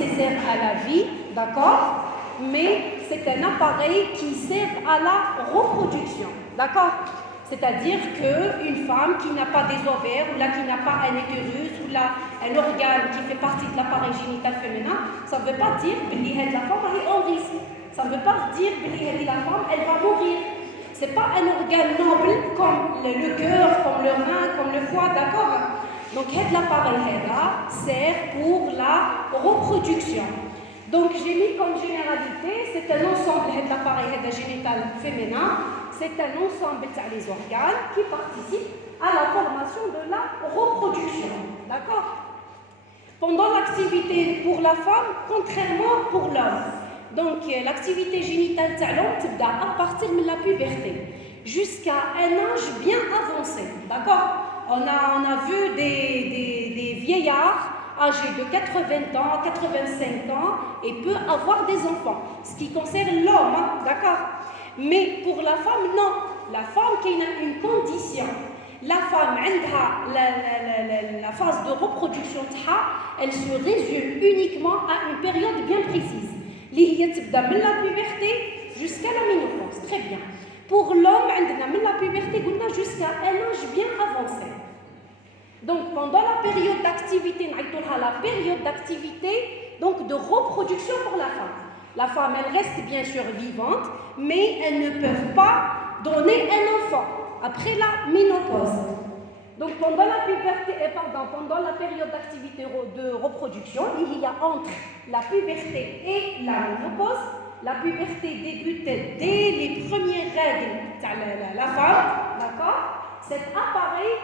nécessaire à la vie, d'accord, mais c'est un appareil qui sert à la reproduction, d'accord. C'est-à-dire qu'une femme qui n'a pas des ovaires, ou là qui n'a pas un utérus, ou là un organe qui fait partie de l'appareil génital féminin, ça ne veut pas dire que la femme elle est en risque. Ça ne veut pas dire que la femme elle va mourir. Ce n'est pas un organe noble comme le cœur, comme le rein, comme le foie, d'accord. Donc l'appareil sert pour la reproduction. Donc j'ai mis comme généralité, c'est un ensemble de l'appareil génital féminin. C'est un ensemble des organes qui participent à la formation de la reproduction. D'accord. Pendant l'activité pour la femme, contrairement pour l'homme. Donc l'activité génitale de à partir de la puberté jusqu'à un âge bien avancé. D'accord. On a vu des vieillards âgés de 80 ans, 85 ans et peut avoir des enfants. Ce qui concerne l'homme, hein, d'accord. Mais pour la femme, non. La femme qui a une condition. La femme, la phase de reproduction, elle se résume uniquement à une période bien précise. La puberté jusqu'à la ménopause. Très bien. Pour l'homme, la puberté jusqu'à un âge bien avancé. Donc, pendant la période d'activité, la période d'activité donc de reproduction pour la femme. La femme, elle reste bien sûr vivante, mais elles ne peuvent pas donner un enfant après la ménopause. Donc pendant la puberté, pendant la période d'activité de reproduction, il y a entre la puberté et la ménopause. La puberté débute dès les premières règles de la femme, d'accord. Cet appareil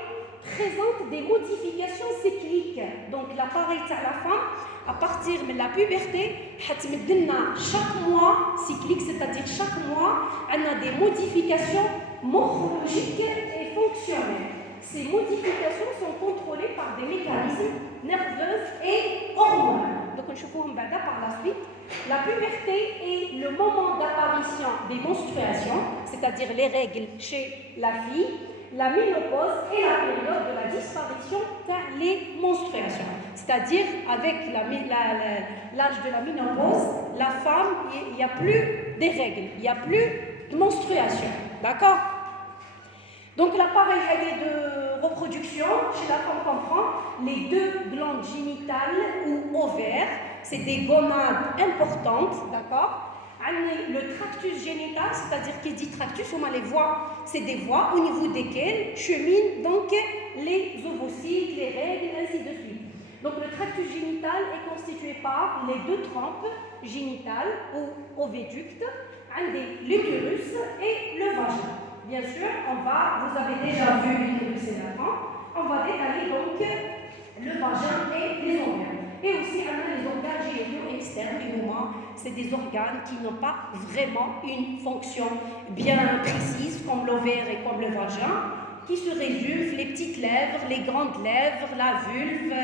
présente des modifications cycliques. Donc l'appareil de la femme, à partir de la puberté, chaque mois cyclique, c'est-à-dire chaque mois, on a des modifications morphologiques et fonctionnelles. Ces modifications sont contrôlées par des mécanismes nerveux et hormonaux. Donc, on va voir par la suite. La puberté est le moment d'apparition des menstruations, c'est-à-dire les règles chez la fille. La ménopause est la période de la disparition des menstruations. C'est-à-dire, avec l'âge de la ménopause, la femme, il n'y a plus des règles, il n'y a plus de menstruation. D'accord. Donc, l'appareil de reproduction, chez la femme comprend les deux glandes génitales ou ovaires. C'est des gonades importantes, d'accord. Le tractus génital, c'est-à-dire qui dit tractus, on a les voies, c'est des voies au niveau desquelles cheminent donc les ovocytes, les règles, ainsi de suite. Donc le tractus génital est constitué par les deux trompes génitales ou oviductes, l'utérus et le vagin. Bien sûr, vous avez déjà vu l'utérus et la trompe, on va détailler donc le vagin et les ovaires. Et aussi, on a les organes génitaux externes du moment. C'est des organes qui n'ont pas vraiment une fonction bien précise, comme l'ovaire et comme le vagin, qui se résument les petites lèvres, les grandes lèvres, la vulve,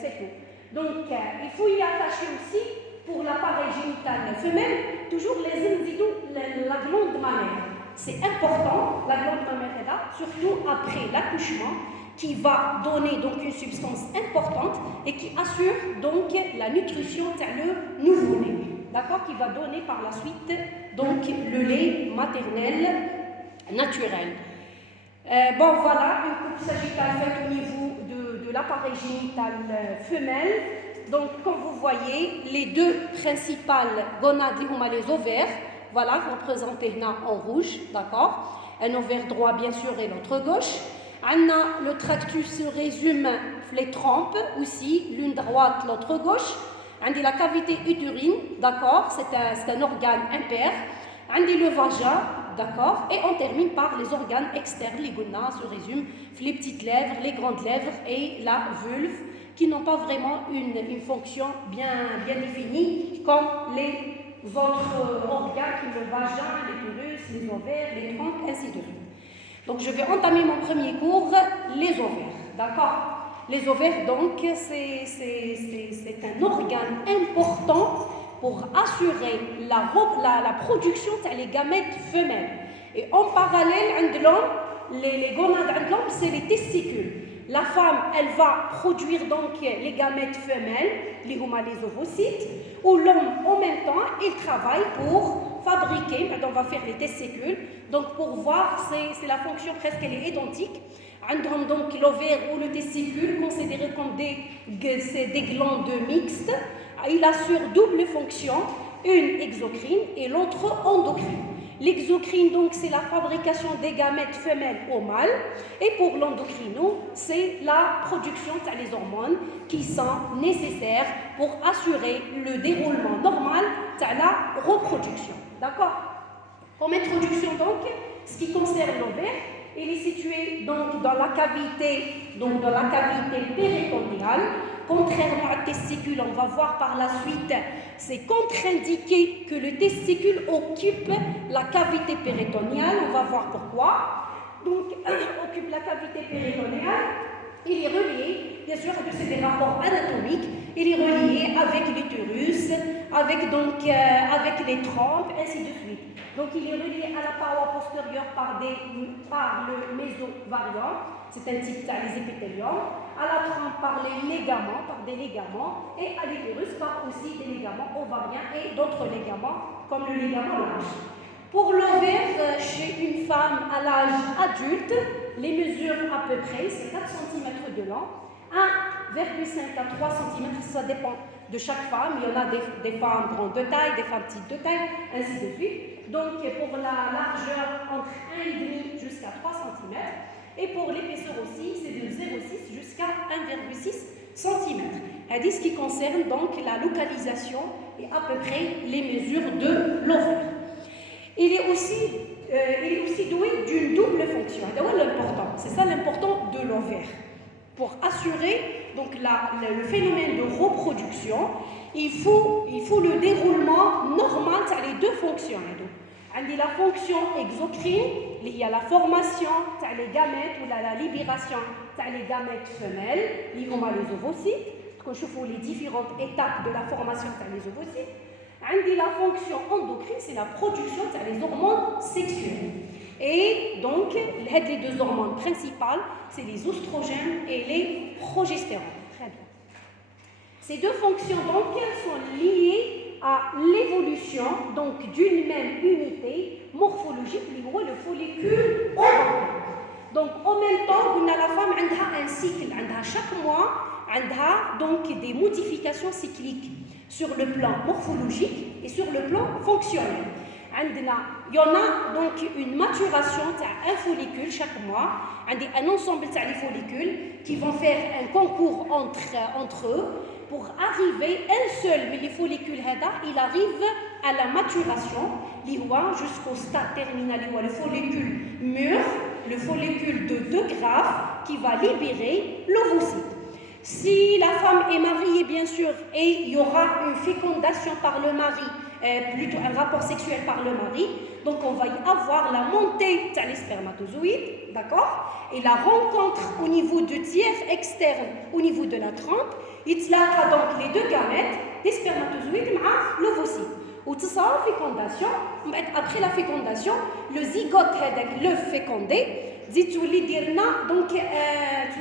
c'est tout. Donc, il faut y attacher aussi, pour l'appareil génital femelle, toujours la glande mammaire. C'est important, la glande mammaire est là, surtout après l'accouchement, qui va donner donc une substance importante et qui assure donc la nutrition de le nouveau-né, d'accord, qui va donner par la suite donc le lait maternel naturel. Bon voilà, une coupe sagittale faite au niveau de l'appareil génital femelle. Donc comme vous voyez, les deux principales gonades, les ovaires, voilà, représentées là en rouge, d'accord, un ovaire droit bien sûr et l'autre gauche. Le tractus se résume les trompes aussi, l'une droite, l'autre gauche. La cavité utérine, d'accord, c'est un organe impair. Le vagin, d'accord, et on termine par les organes externes. Les gonads se résument les petites lèvres, les grandes lèvres et la vulve, qui n'ont pas vraiment une fonction bien définie comme les autres organes, comme le vagin, l'utérus, les ovaires, les trompes, ainsi de suite. Donc, je vais entamer mon premier cours, les ovaires, d'accord. Les ovaires, donc, c'est un organe important pour assurer la production des gamètes femelles. Et en parallèle, les gonades de l'homme, c'est les testicules. la femme, elle va produire donc les gamètes femelles, les ovocytes, ou l'homme, en même temps, il travaille pour fabriquer, on va faire les testicules, donc pour voir, c'est la fonction presque, elle est identique. Donc l'ovaire ou le testicule, considéré comme des glandes mixtes, il assure double fonction, une exocrine et l'autre endocrine. L'exocrine, donc, c'est la fabrication des gamètes femelles au mâle, et pour l'endocrino, c'est la production des hormones qui sont nécessaires pour assurer le déroulement normal de la reproduction. D'accord? Comme introduction, donc, ce qui concerne l'ovaire, il est situé donc dans la cavité péritonéale. Contrairement au testicule, on va voir par la suite, c'est contre-indiqué que le testicule occupe la cavité péritonéale. On va voir pourquoi. Donc, occupe la cavité péritonéale. Il est relié, bien sûr, c'est des rapports anatomiques, il est relié avec l'utérus, avec les trompes, ainsi de suite. Donc, il est relié à la paroi postérieure par le mésovarium, c'est un type des épithéliums, à la trompe par des ligaments, et à l'utérus par aussi des ligaments ovariens et d'autres ligaments, comme le ligament large. Pour l'ovaire, chez une femme à l'âge adulte, les mesures à peu près, c'est 4 cm de long, 1,5 à 3 cm, ça dépend de chaque femme. Il y en a des femmes grandes de taille, des femmes petites de taille, ainsi de suite. Donc pour la largeur, entre 1,5 jusqu'à 3 cm. Et pour l'épaisseur aussi, c'est de 0,6 jusqu'à 1,6 cm. C'est ce qui concerne donc la localisation et à peu près les mesures de l'ovaire. Il est aussi doué d'une double fonction. C'est ça l'important de l'ovaire. Pour assurer donc le phénomène de reproduction, il faut le déroulement normal de les deux fonctions. Il y a la fonction exocrine, il y a la formation des gamètes ou la libération des gamètes femelles, les ovocytes. Quand je vois les différentes étapes de la formation des ovocytes. Il y a la fonction endocrine, c'est la production des hormones sexuelles. Et donc, les deux hormones principales, c'est les oestrogènes et les progestérone. Très bien. Ces deux fonctions donc sont liées à l'évolution donc d'une même unité morphologique, le follicule ovarien. Donc, en même temps, la femme a un cycle, chaque mois, a donc des modifications cycliques sur le plan morphologique et sur le plan fonctionnel. Il y en a donc une maturation d'un follicule chaque mois, un ensemble de follicules qui vont faire un concours entre eux pour arriver un seul, mais les follicules, il arrive à la maturation, jusqu'au stade terminal, le follicule mûr, le follicule de 2 graphes qui va libérer l'ovocyte. Si la femme est mariée, bien sûr, et il y aura une fécondation par le mari, plutôt un rapport sexuel par le mari, donc on va y avoir la montée des spermatozoïdes, d'accord, et la rencontre au niveau du tiers externe, au niveau de la trompe, il y a donc les deux gamètes des spermatozoïdes avec l'ovocyte. Ou tout ça, fécondation, après la fécondation, le zygote, l'œuf fécondé, donc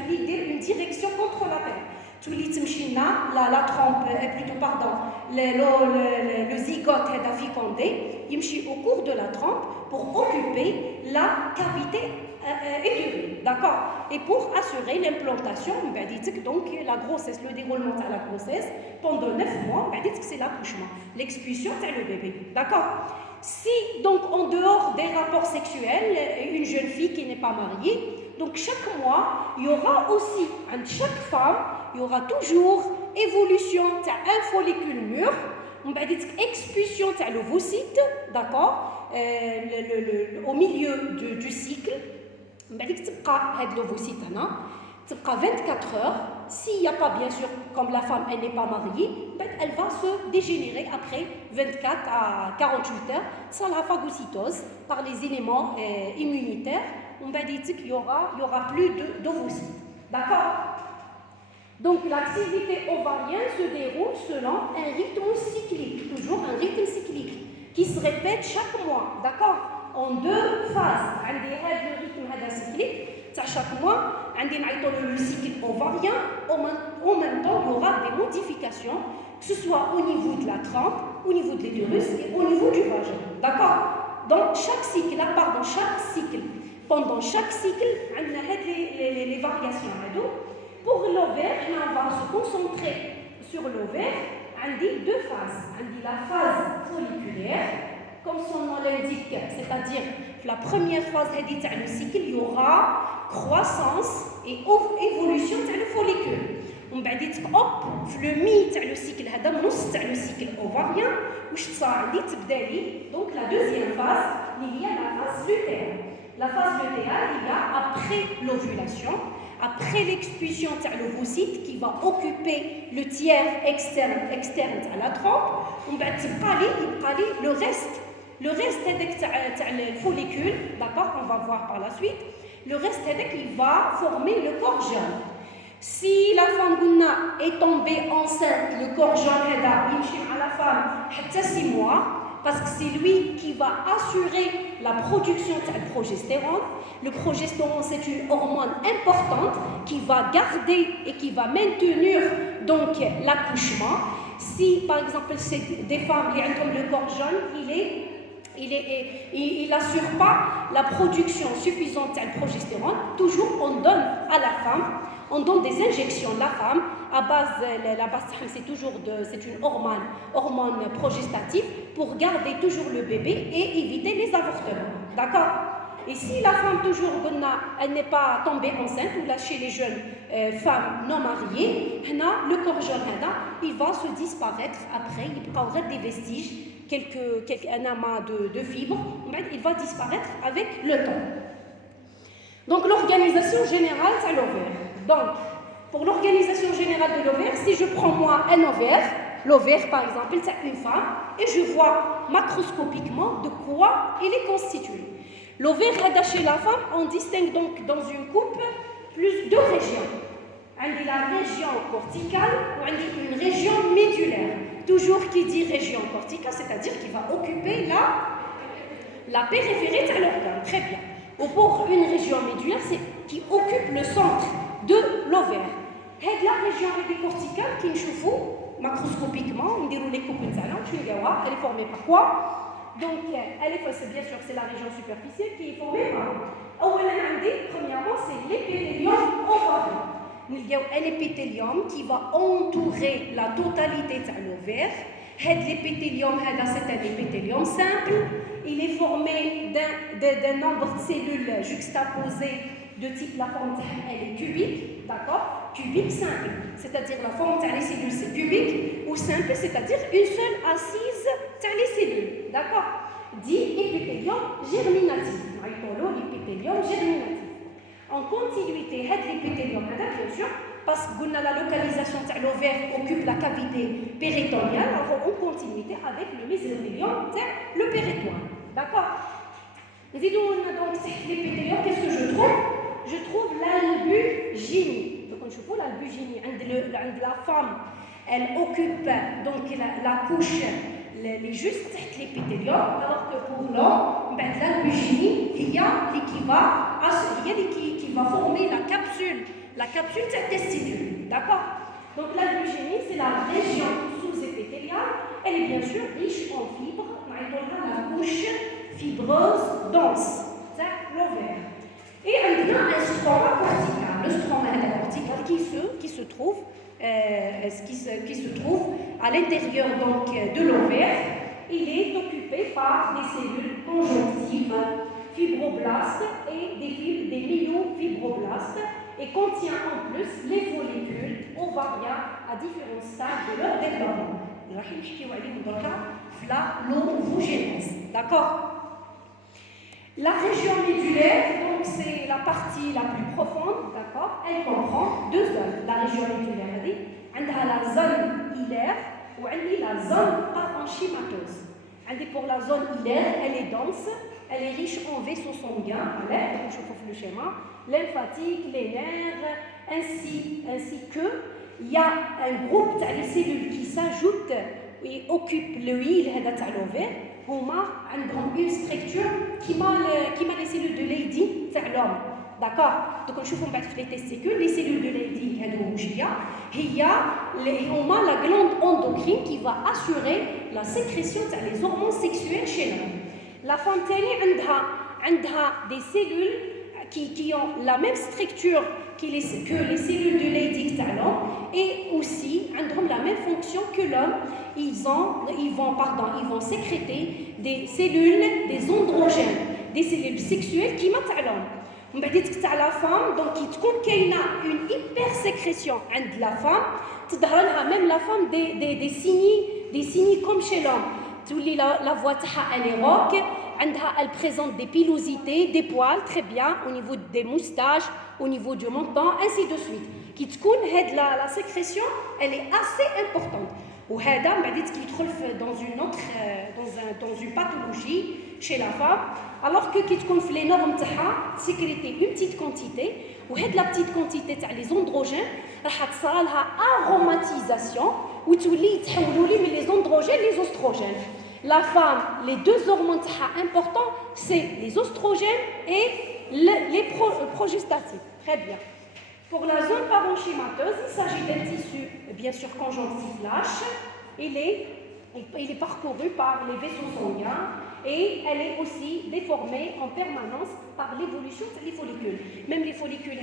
une direction contre la terre. La trompe, le zygote est fécondé, il marche au cours de la trompe pour occuper la cavité utérine, d'accord? Et pour assurer l'implantation, donc la grossesse, le déroulement de la grossesse pendant 9 mois, c'est l'accouchement, l'expulsion c'est le bébé, d'accord? Si donc en dehors des rapports sexuels, une jeune fille qui n'est pas mariée, donc chaque mois, il y aura aussi, entre chaque femme, il y aura toujours évolution d'un follicule mûr, expulsion de l'ovocyte, d'accord, au milieu du cycle, l'ovocyte, 24 heures. S'il n'y a pas, bien sûr, comme la femme elle n'est pas mariée, elle va se dégénérer après 24 à 48 heures sans la phagocytose par les éléments immunitaires. On va dire qu'il n'y aura plus d'ovocytes. D'accord? Donc l'activité ovarienne se déroule selon un rythme cyclique, toujours un rythme cyclique, qui se répète chaque mois, d'accord? En 2 phases. Le rythme cyclique, chaque mois, on a le cycle ovarien, en même temps, il y aura des modifications, que ce soit au niveau de la trempe, au niveau de l'utérus et au niveau du vagin. D'accord? Donc, pendant chaque cycle, on a les variations. Pour l'ovaire, on va se concentrer sur l'ovaire. On dit deux phases. On dit la phase folliculaire, comme son nom l'indique, c'est-à-dire la première phase du cycle, il y aura croissance et évolution du follicule. ومن بعد يتبقى في لو مي تاع لو سيكل هذا نص تاع لو سيكل اوفاريان واش تصار لي تبدا لي دونك لا دوزيام فاز اللي هي لا فاز لوتيال. La phase lutéale, il y a après l'ovulation, après l'expulsion de l'ovocyte qui va occuper le tiers externe de la trompe, on va le reste du follicule, d'accord, qu'on va voir par la suite, le reste il va former le corps jaune. Si la femme est tombée enceinte, le corps jaune il à la femme jusqu'à 6 mois, parce que c'est lui qui va assurer la production de progestérone. Le progestérone, c'est une hormone importante qui va garder et qui va maintenir donc l'accouchement. Si par exemple c'est des femmes qui ont le corps jaune, il n'assure pas la production suffisante de progestérone. Toujours on donne à la femme, on donne des injections à la femme à base, la base c'est une hormone progestative pour garder toujours le bébé et éviter les avortements. D'accord? Et si la femme toujours elle n'est pas tombée enceinte ou là chez les jeunes femmes non mariées, le corps jaune il va se disparaître après, il aura des vestiges, un amas de fibres, il va disparaître avec le temps. Donc l'organisation générale c'est l'ovaire. Donc pour l'organisation générale de l'ovaire, si je prends moi un ovaire, l'ovaire par exemple c'est une femme et je vois macroscopiquement de quoi il est constitué. L'ovaire chez la femme, on distingue donc dans une coupe deux régions. On dit la région corticale ou on dit une région médulaire. Toujours qui dit région corticale, c'est-à-dire qui va occuper la périphérie de l'organe. Très bien. Ou pour une région médulaire, c'est qui occupe le centre de l'ovaire. La région corticale qui nous macroscopiquement, on dit les coupes de salon, elle est formée par quoi? Donc, bien sûr, c'est la région superficielle qui est formée par. Premièrement, c'est l'épithélium ovarien. Il y a un épithélium qui va entourer la totalité de l'ovaire. L'épithélium, c'est un épithélium simple. Il est formé d'un nombre de cellules juxtaposées de type, la forme elle est cubique, d'accord? Cubique simple, c'est-à-dire la forme des cellules c'est cubique, ou simple, c'est-à-dire une seule assise des cellules, d'accord? Dit épithélium germinatif. L'épithélium germinatif. En continuité, l'épithélium, bien sûr, parce que la localisation de l'ovaire occupe la cavité péritoniale, alors en continuité avec le mésothélium, le péritoine, d'accord? Donc, l'épithélium, qu'est-ce que je trouve? Je trouve l'albuginie. Donc, je trouve l'albuginie. La femme, elle occupe donc la couche, les juste l'épithélium, alors que pour l'homme, l'albuginie, il y a qui va former la capsule de cette testicule. D'accord? Donc, l'albuginie, c'est la région sous-épithéliale. Elle est bien sûr riche en fibres. On a la couche fibreuse dense, c'est l'ovaire. Et il y a un stroma cortical. Le stroma cortical qui se trouve à l'intérieur donc, de l'ovaire. Il est occupé par des cellules conjonctives, fibroblastes et des myofibroblastes et contient en plus les follicules ovariens à différents stades de leur développement. L'ovogénèse. D'accord? La région médulaire, donc c'est la partie la plus profonde, d'accord? Elle comprend deux zones. La région médulaire, elle a la zone hilaire ou la zone parenchymatose. Pour la zone hilaire, elle est dense, elle est riche en vaisseaux sanguins, je vous le schéma, lymphatique, les nerfs, ainsi que il y a un groupe de cellules qui s'ajoutent et occupent l'huile de l'ovaire. Huma عندهم une structure qui m'a les cellules de Leydig تاع l'homme. d'accord. Donc نشوفوا من بعد في les testicules les cellules de Leydig هادو واش هي هما la glande endocrine qui va assurer la sécrétion تاع les hormones sexuels chez l'homme. La femme تاني عندها des cellules qui ont la même structure que les cellules de Leydig تاع l'homme et aussi عندهم la même fonction que l'homme. Ils vont sécréter des cellules, des androgènes, des cellules sexuelles qui مع تاع l'homme. ومن بعد تاع la femme donc qui تكون كاينه une hypersécrétion عند la femme تظهر لها même la femme des signes comme chez l'homme. تولي la voix تاعها elle est rauque, elle présente des pilosités, des poils très bien au niveau des moustaches, au niveau du menton, ainsi de suite. Qui تكون هاد la sécrétion elle est assez importante. وهذا من بعد يدخل dans une pathologie chez la femme alors que كي تكون في les normes تاعها sécréter une petite quantité وهاد la petite quantité تاع les androgènes راح تصرى لها aromatisation وتولي يتحولوا لي من les androgènes les oestrogènes. La femme, les deux hormones importants, c'est les oestrogènes et les progestatifs. Très bien. Pour la zone parenchymateuse, il s'agit d'un tissu, bien sûr, conjonctif lâche. Il est parcouru par les vaisseaux sanguins et elle est aussi déformée en permanence par l'évolution des follicules. Même les follicules,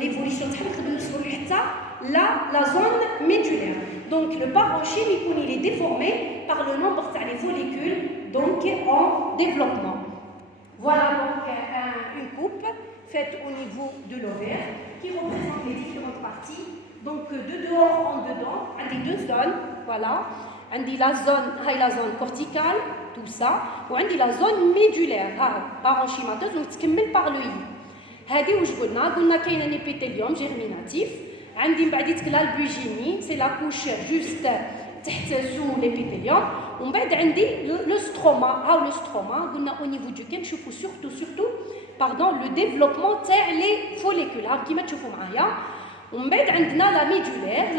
l'évolution de la zone médulaire. Donc le parenchyme, il est déformé par le nombre des follicules donc en développement. Voilà donc une coupe faite au niveau de l'ovaire qui représente les différentes parties. Donc de dehors en dedans, on a deux zones, voilà. On a la zone corticale, tout ça, ou on a la zone médulaire, parenchymateuse, donc تكمل par le i. هذه واش قلنا كاين un épithélium germinatif. عندي من بعد l'albugénie, c'est la couche juste تحت sous l'épithélium. ومن بعد عندي le stroma. le stroma قلنا au niveau duquel نشوفوا surtout le développement تاع les follicules. كيما تشوفوا معايا. ومن بعد عندنا la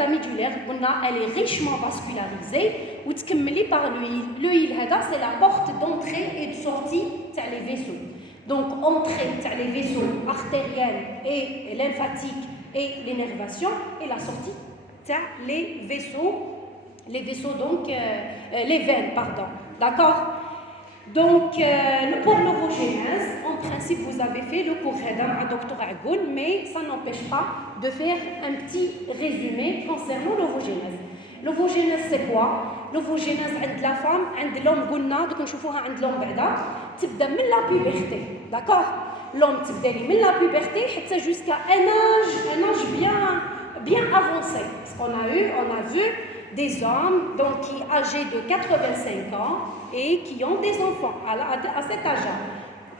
médulaire قلنا elle est richement vascularisée وتكملي par le il هذا c'est la porte d'entrée et de sortie تاع les vaisseaux. Donc entrée تاع les vaisseaux artériels et lymphatiques et l'énervation et la sortie تاع les vaisseaux donc les veines pardon. D'accord. Donc pour l'ovogénèse en principe vous avez fait le cours avec Dr Agoul mais ça n'empêche pas de faire un petit résumé concernant l'ovogénèse. L'ovogénèse c'est quoi? L'ovogénèse عند la femme عند l'homme قلنا دوك نشوفوها عند l'homme بعدا تبدا من la puberté. D'accord. L'homme تبدا لي من la puberté حتى jusqu'à un âge bien avancé. Parce qu'on a vu des hommes donc qui âgés de 85 ans et qui ont des enfants à cet âge-là.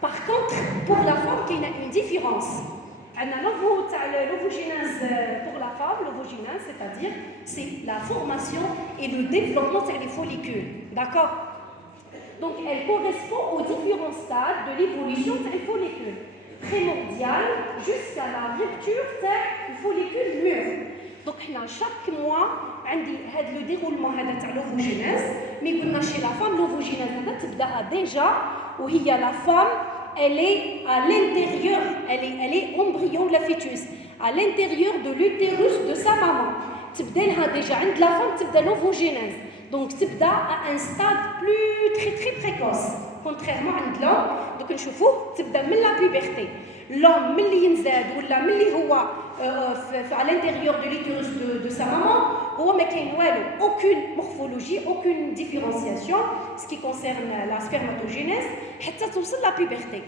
Par contre, pour la femme, il y a une différence. L'ovogénèse pour la femme, l'ovogénèse, c'est-à-dire c'est la formation et le développement des follicules. D'accord. Donc, elle correspond aux différents stades de l'évolution des follicules. Primordial jusqu'à la rupture du follicule mûr. Donc, chaque mois, on a le déroulement de l'ovogénèse, mais chez la femme, l'ovogénèse déjà, où il y a la femme, elle est à l'intérieur, elle est embryon de la fœtus, à l'intérieur de l'utérus de sa maman. Déjà, la femme, c'est l'ovogénèse. Donc, c'est à un stade très précoce. Contrairement à l'homme, donc, c'est la puberté. L'homme, à l'intérieur de l'utérus de sa maman, il n'y a aucune morphologie, aucune différenciation, ce qui concerne la spermatogénèse, jusqu'à la puberté.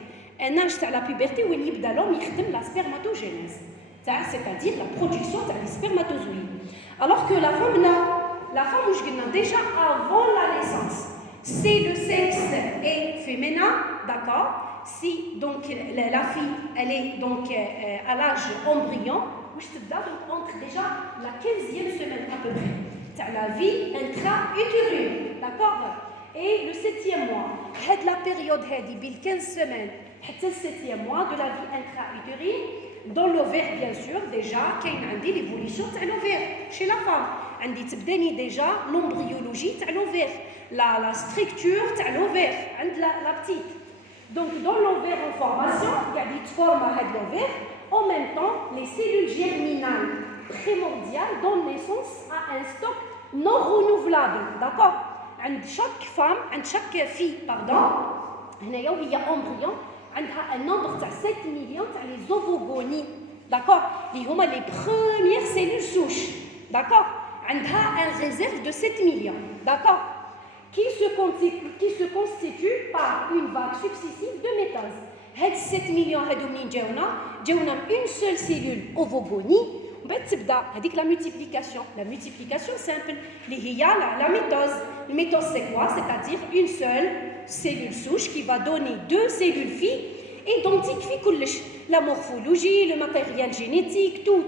Un âge de la puberté où l'homme fait la spermatogénèse, c'est-à-dire la production des spermatozoïdes. Alors que la femme, déjà avant la naissance, si le sexe est féminin, d'accord. Si donc la fille elle est donc à l'âge embryon, entre déjà la 15e semaine à peu près, la vie intra-utérine, d'accord. Et le 7e mois, la période de 15 semaines, le 7e mois de la vie intra-utérine, dans l'ovaire bien sûr, déjà, il y a l'évolution de l'ovaire chez la femme. On dit déjà l'embryologie de l'ovaire, la structure de l'ovaire, la petite. Donc, dans l'ovaire en formation, il y a des formes à l'ovaire. En même temps, les cellules germinales primordiales donnent naissance à un stock non renouvelable. D'accord? Chaque femme, chaque fille, il y a un embryon, un nombre de 7 millions de ovogonies. D'accord? Qui sont les premières cellules souches. D'accord? Il y a un réserve de 7 millions. D'accord? Qui se constitue par une vague successive de métases. Ces 7 millions de une seule cellule ovogonie. La multiplication. La multiplication simple. La métose. La métose, c'est quoi? C'est-à-dire une seule cellule souche qui va donner 2 cellules filles identiques. La morphologie, le matériel génétique, tout.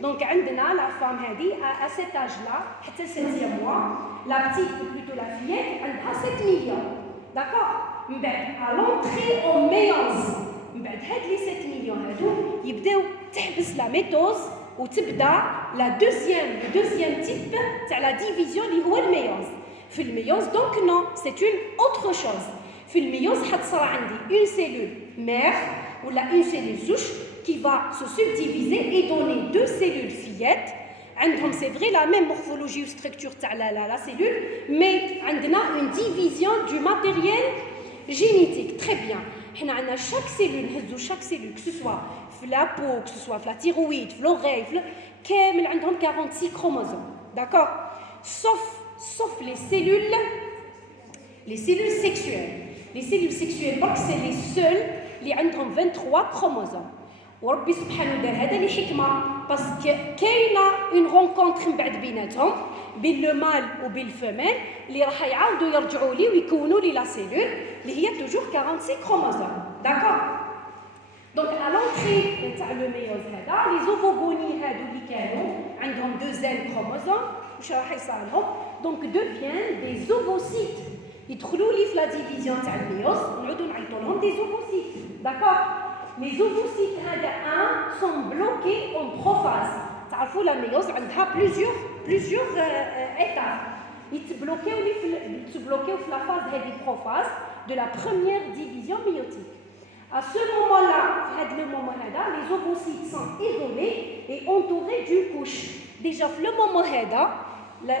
Donc, la femme à cet âge-là, à 7e mois, la petite, ou plutôt la fillette, elle a 7 millions. D'accord? À l'entrée en méiose, les 7 millions, ils vont la métose ou le deuxième type de la division qui est le méiose. Dans le méiose, donc non, c'est une autre chose. Dans le méiose, il y a une cellule mère ou une cellule souche qui va se subdiviser et donner 2 cellules fillettes. C'est vrai, la même morphologie ou structure de la cellule, mais on a une division du matériel génétique. Très bien. On a chaque cellule, que ce soit la peau, que ce soit la thyroïde, l'oreille, on a 46 chromosomes. D'accord? Sauf les cellules sexuelles. Les cellules sexuelles, c'est les seules qui ont 23 chromosomes. وربي سبحانه وتعالى هذا لحكمه باسكو كاينه اون رونكونتر من بعد بيناتهم بين لو مال وبين الفيميل اللي راح يعاودوا يرجعوا لي ويكونوا لي لا سيلول اللي هي توجور 46 كروموزوم داكور دونك à l'entrée تاع لو ميوز هذا لي زوفوغوني هادو اللي كانوا عندهم 2 كروموزوم واش راح يصير لهم دونك دوفيان دي زوفوسيت يدخلوا لي في لا ديفيزيون تاع الميوز ونعودوا نعيطوا لهم دي زوفوسيت داكور. Les ovocytes sont bloqués en prophase. La méiose a plusieurs étapes. Ils se bloquent dans la phase de prophase de la première division méiotique. À ce moment-là, les ovocytes sont isolés et entourés d'une couche. Déjà, le moment où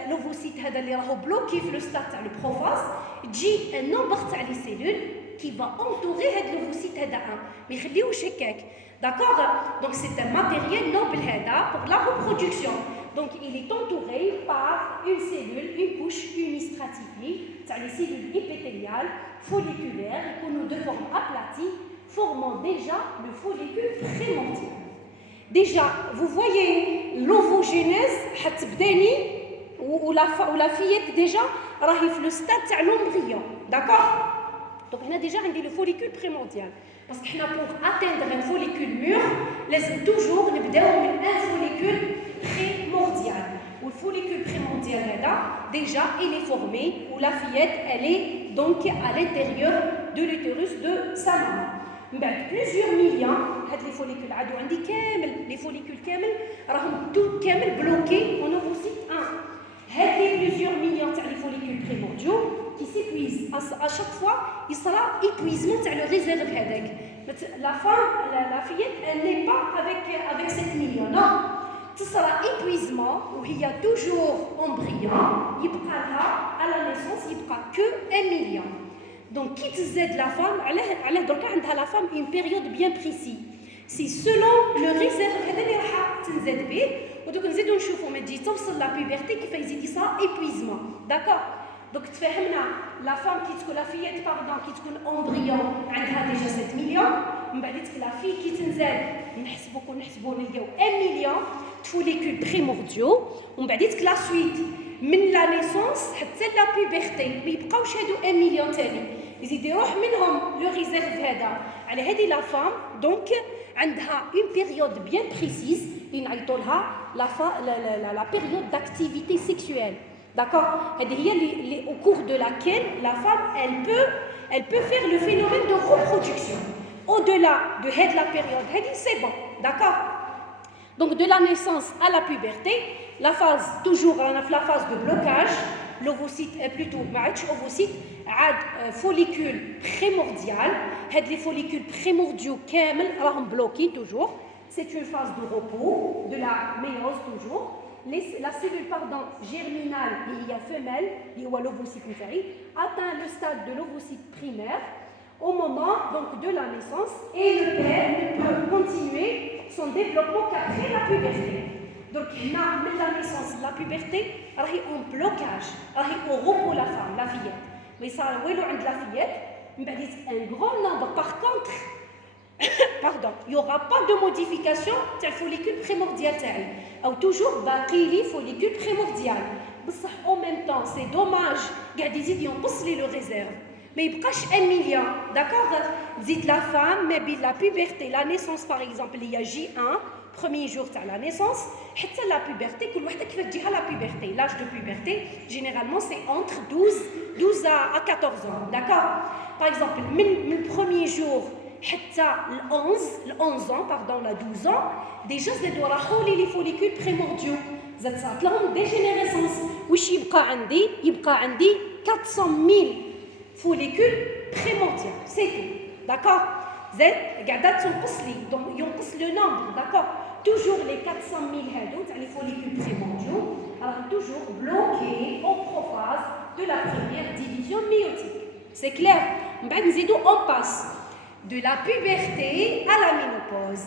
l'ovocyte est bloqué dans le stade de prophase, il y a un nombre de cellules qui va entourer l'ovocyte mais d'accord. Donc c'est un matériel noble pour la reproduction. Donc il est entouré par une cellule, une couche unistratifiée, les cellules épithéliales, folliculaires, qui ont de forme aplatie, formant déjà le follicule prémordial. Déjà, vous voyez l'ovogénèse ou la fillette déjà arrive le stade de l'embryon, d'accord. Donc, on a déjà le follicule primordial. Parce que pour atteindre un follicule mûr, laisse toujours un follicule primordial. Où le follicule primordial déjà il est formé, où la fillette elle est donc à l'intérieur de l'utérus de sa maman. Plusieurs millions les follicules les follicules bloqués en ovocyte 1. Plusieurs millions de follicules primordiaux qui s'épuisent. À chaque fois, il sera épuisement de le réserve. La femme, la fillette, elle n'est pas avec 7 millions. Non. Ce sera épuisement où il y a toujours embryon. Il y aura à la naissance, il n'y aura que 1 million. Donc, qui te aide la femme? Elle a la femme une période bien précise. C'est selon le réserve اللي راح تنزاد به ودوك نزيدو نشوفوا ما تجي توصل لا بيبرتي كيف يزيد يصير ايبويزمون داكور دونك تفهمنا لا فام كي تكون لا فيات باردون كي تكون امبريون عندها ديجا 7 مليون من بعد لا في كي تنزاد نحسبوا نلقاو 1 مليون فوليكول بريمورديو ومن بعد لا سويت من لا نيسونس حتى لا بيبرتي ما يبقاوش هادو 1 مليون ثاني يزيد يروح منهم لو ريزيرف هذا على هذه لا فام دونك عندها une période bien précise ينعيطوا لها la période d'activité sexuelle d'accord هذه هي au cours de laquelle la femme elle peut faire le phénomène de reproduction au-delà de la période c'est bon d'accord donc de la naissance à la puberté la phase toujours la phase de blocage l'ovocyte plutôt ما عادش ovocyte عاد follicule primordial. هاد les follicules primordiaux كامل راهم bloqués toujours. C'est une phase de repos de la méiose toujours. La cellule germinale il y a femelle il y a l'ovocyte atteint le stade de l'ovocyte primaire au moment donc de la naissance et le père ne peut continuer son développement qu'après la puberté. Donc là, la naissance, la puberté, il y a un blocage, il y a un repos la femme, la fillette. Mais ça, la fillette, un grand nombre. Par contre, pardon, il n'y aura pas de modification de la follicule primordiale. Ou toujours, il follicule primordiale. En même temps, c'est dommage, il y a des idiots, on peut le réserve. Mais il n'y a pas 1 million, d'accord? Dites la femme, mais la puberté, la naissance par exemple, il y a J1, premier jour de la naissance, et la puberté, la puberté, l'âge de puberté, généralement c'est entre 12 à 14 ans, d'accord? Par exemple, le premier jour, le 11 ans, pardon, la 12 ans, déjà c'est les follicules primordiaux. Ça s'appelle dégénérescence. وش يبقى عندي 400 000 follicules primordiaux, c'est tout, d'accord? Z قاعدة تنقص لي donc ينقص le nombre, d'accord? Toujours les 400 000 هادو تاع les follicules primordiaux alors toujours bloqués en prophase de la première division méiotique. C'est clair? من بعد نزيدو on passe de la puberté à la ménopause.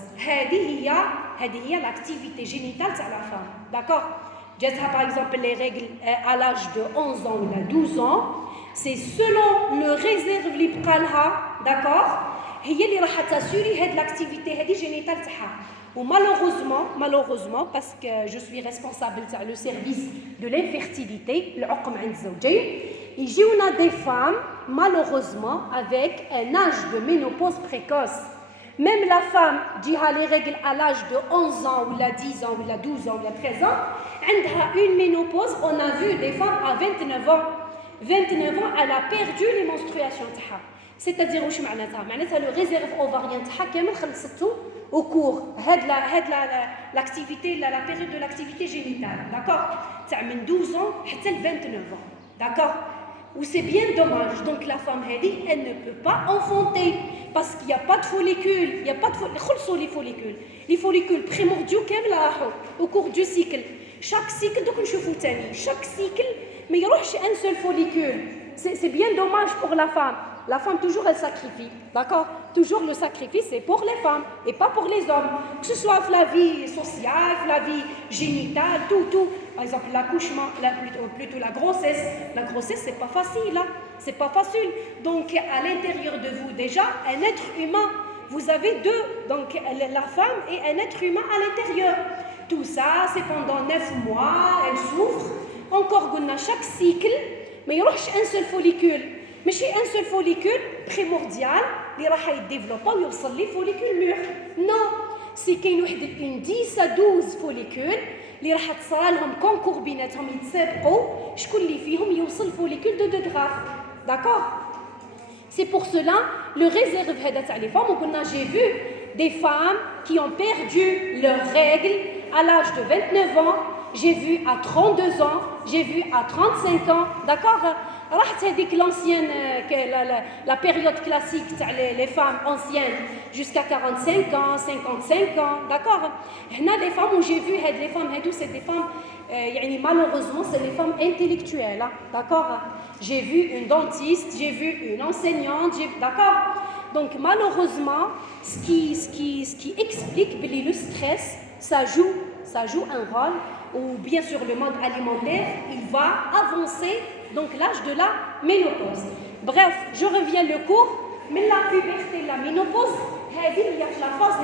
هذه هي l'activité génitale تاع la femme, d'accord? جاتها par exemple les règles à l'âge de 11 ans ou de 12 ans. C'est selon le réserve اللي بقى لها, d'accord? هي اللي راح تاسوري هاد l'activité هذه génitale تاعها. Ou malheureusement parce que je suis responsable تاع le service de l'infertilité, العقم عند الزوجين, يجيونا des femmes malheureusement avec un âge de ménopause précoce. Même la femme جيها les règles à l'âge de 11 ans ou la 10 ans ou la 12 ans ou la 13 ans, عندها une ménopause. On a vu des femmes à 29 ans. 29 ans, elle a perdu les menstruations تاعها. C'est-à-dire واش معناتها؟ معناتها le réserve ovarien تاعها كامل خلصته au cours l'activité, la période de l'activité génitale, d'accord? تاع من 12 ans حتى 29 ans, d'accord? Ou c'est bien dommage. Donc la femme elle ne peut pas enfanter parce qu'il n'y a pas de follicules, il n'y a pas de les follicules primordiaux كامل راحوا au cours du cycle. Chaque cycle دوك نشوفوا تاني chaque cycle mais il y aura un seul follicule. C'est bien dommage pour la femme. La femme toujours elle sacrifie, d'accord? Toujours le sacrifice c'est pour les femmes et pas pour les hommes. Que ce soit la vie sociale, la vie génitale, tout. Par exemple l'accouchement, plutôt la grossesse. La grossesse c'est pas facile, hein? C'est pas facile. Donc à l'intérieur de vous déjà un être humain. Vous avez deux, donc la femme et un être humain à l'intérieur. Tout ça c'est pendant 9 mois, elle souffre. Encore chaque cycle, mais il y aura un seul follicule. Mais chez un seul follicule primordial, il va développer ou يوصل les follicules mûrs. Non, c'est qu'il y a une 10 à 12 follicules اللي راح تصرى لهم كونكور بيناتهم يتسابقوا شكون اللي فيهم يوصل follicule de Graf. D'accord? C'est pour cela le réserve هذا تاع les femmes. وقلنا j'ai vu des femmes qui ont perdu leurs règles à l'âge de 29 ans, j'ai vu à 32 ans, j'ai vu à 35 ans, d'accord? راحت هذيك l'ancienne la période classique تاع les femmes anciennes jusqu'à 45 ans, 55 ans, d'accord? هنا les femmes où j'ai vu les femmes هادو c'est des femmes يعني malheureusement c'est les femmes intellectuelles, d'accord? J'ai vu une dentiste, j'ai vu une enseignante, d'accord? Donc malheureusement ce qui explique que le stress ça joue un rôle, ou bien sûr le mode alimentaire, il va avancer donc l'âge de la ménopause. Bref, je reviens le cours. Mais la puberté, la ménopause, il y a la phase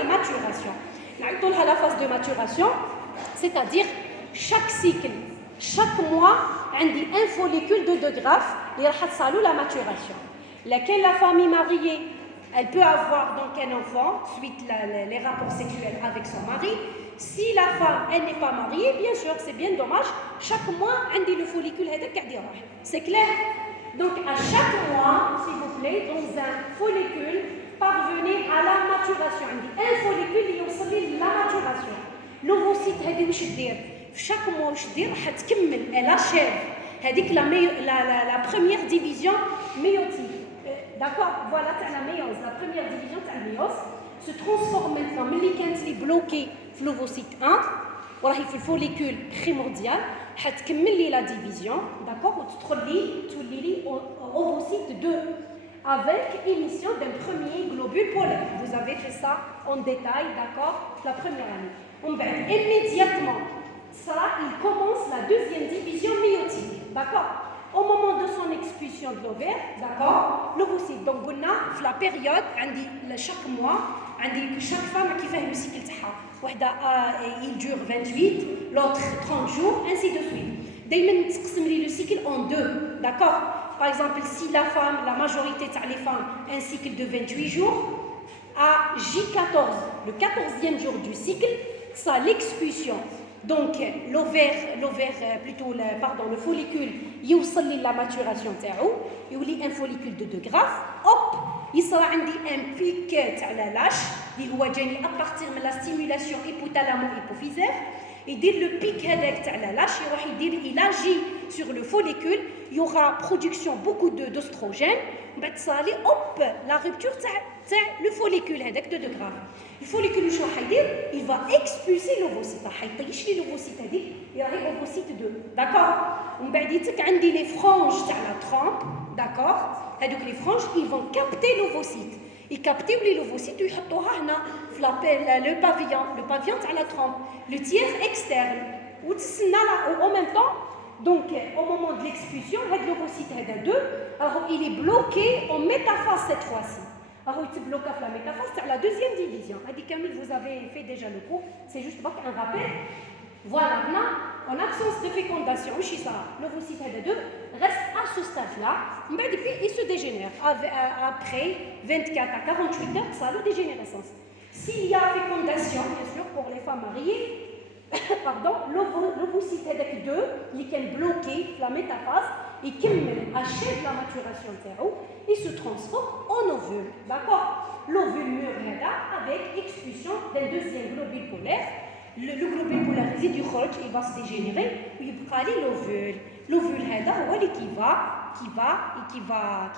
la maturation. La phase de maturation, c'est-à-dire chaque cycle, chaque mois, on a un follicule de 2 Graf et la maturation. Laquelle la famille mariée, elle peut avoir donc un enfant suite les rapports sexuels avec son mari. Si la femme elle n'est pas mariée, bien sûr c'est bien dommage, chaque mois on a le follicule هذا قاعد يروح. C'est clair? Donc à chaque mois, s'il vous plaît, dans un follicule, parvenez à la maturation. On dit un follicule يوصل la maturation. L'ovocyte هذه واش دير؟ chaque mois واش دير راح تكمل elle achève هذيك la première division méiotique. D'accord, voilà تاع la méiose, la première division تاع الميوز se transforme maintenant ملي كانت لي بلوكي في لوفوسيت 1 وراهي في الفوليكول بريمورديال حتكمل لي لا ديفيزيون. داكور وتدخل تولي لي اوفوسيت 2 avec émission d'un premier globule polaire. Vous avez fait ça en détail, d'accord, la première année. Immédiatement, ça, il commence la deuxième division méiotique, d'accord. Au moment de son expulsion de l'ovaire, d'accord, l'ovocyte. Donc, on a la période, chaque mois, chaque femme qui fait le cycle تاعها. Il dure 28, l'autre 30 jours, ainsi de suite. دايما تقسم لي le cycle en deux, d'accord. Par exemple, si la femme, la majorité des femmes, un cycle de 28 jours, à J14, le 14e jour du cycle, ça l'expulsion. Donc, le follicule, il y a la maturation, il y a un follicule de 2 graphes, hop, il sera un pic à la lâche, à partir de la stimulation hypothalamo-hypophysaire. Il dit le pic à la lâche, il agit sur le follicule, il y aura production beaucoup d'oestrogène, hop, la rupture le follicule de 2 grammes. Le follicule, il va expulser l'ovocyte, il va l'ovocyte, il va l'ovocyte 2, d'accord. On va dire que les franges de la trempe, d'accord, les franges, ils vont capter l'ovocyte. Ils captent l'ovocyte, ils mettent le pavillon de la trempe, le tiers externe. En même temps, donc au moment de l'expulsion, l'ovocyte 2, alors il est bloqué en métaphase cette fois-ci. Alors il est bloqué la métaphase, c'est la deuxième division. Vous avez fait déjà le cours, c'est juste un rappel. Voilà, là, en absence de fécondation, l'ovocyte 2 reste à ce stade-là, mais puis il se dégénère. Après 24 à 48 heures, ça a la dégénérescence. S'il y a fécondation, bien sûr, pour les femmes mariées, pardon, l'ovocyte 2, il est bloqué la métaphase, il achève la maturation il se transforme en ovule. D'accord. L'ovule mûr avec expulsion d'un deuxième globule polaire. Le globule polaire il va se dégénérer et il va aller l'ovule. L'ovule qui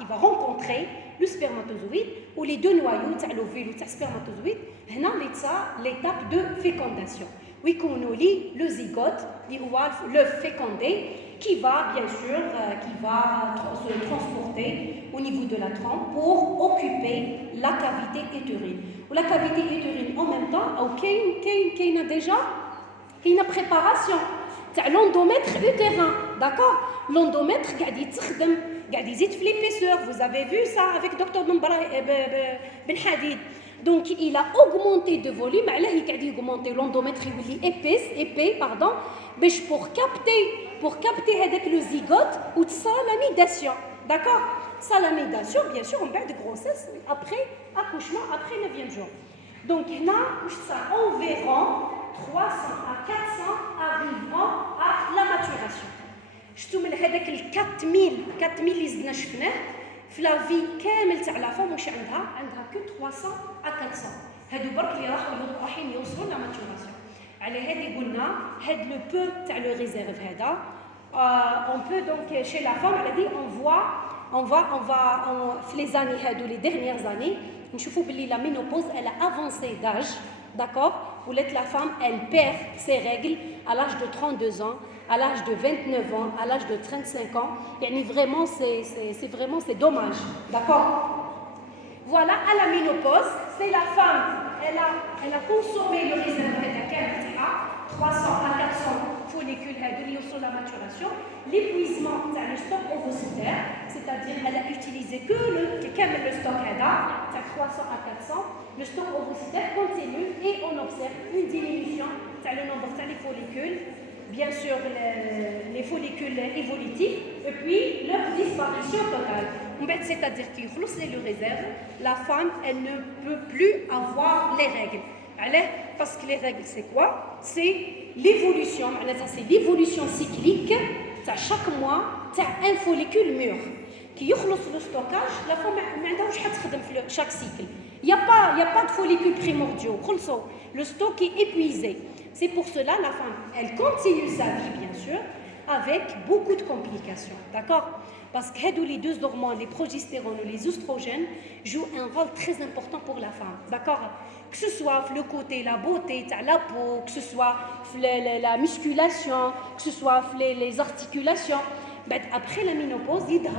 va rencontrer le spermatozoïde ou les deux noyaux de l'ovule ou de spermatozoïde. L'étape de fécondation. Oui, comme on lit le zygote, le fécondé, qui va bien sûr se transporter au niveau de la trompe pour occuper la cavité utérine. La cavité utérine en même temps, il y a déjà une préparation. C'est l'endomètre utérin, d'accord. L'endomètre, il zit l'épaisseur. Vous avez vu ça avec Dr Ben Hadid. Donc il a augmenté de volume, il a augmenté l'endomètre, il est épais, pardon, pour capter avec le zygote ou la nidation, d'accord. Ça la nidation, bien sûr, on perd de grossesse après accouchement, après 9e jour. Donc là, ça environ 300 à 400 arriveront à la maturation. Je te mets avec les 4000 اللي زدنا شفناه في لا في كامل تاع لا فام واش عندها كو 300 à 400. هادو برك اللي راحين يوصلوا لا ماتوراسيون. على هذه قلنا هاد لو بو تاع لو ريزيرف هذا on peut donc chez la femme elle dit on va في les années هادو les dernières années نشوفوا باللي la ménopause elle a avancé d'âge, d'accord. Ou la femme elle perd ses règles à l'âge de 32 ans, à l'âge de 29 ans, à l'âge de 35 ans. Et vraiment c'est dommage, d'accord. Voilà, à la ménopause, c'est la femme, elle a consommé le réserve de 300 à 400 follicules sur la maturation, l'épuisement le stock ovocytaire, c'est-à-dire elle a utilisé que le stock de 300 à 400, le stock ovocytaire continue et on observe une diminution du nombre de follicules, bien sûr les follicules évolutifs, et puis leur disparition totale. C'est-à-dire qu'il faut le réserve, la femme elle ne peut plus avoir les règles. Parce que les règles c'est quoi? C'est l'évolution, c'est l'évolution cyclique à chaque mois un follicule mûr. Qui يخلص le stockage, la femme ما عندهاش حتخدم في chaque cycle. Il y a pas de follicules primordiaux. Le stock est épuisé. C'est pour cela la femme, elle continue sa vie, bien sûr, avec beaucoup de complications, d'accord? Parce que les deux hormones, les progestérone ou les oestrogènes, jouent un rôle très important pour la femme, d'accord? Que ce soit le côté, la beauté, la peau, que ce soit la musculation, que ce soit les articulations. Après la ménopause, il y a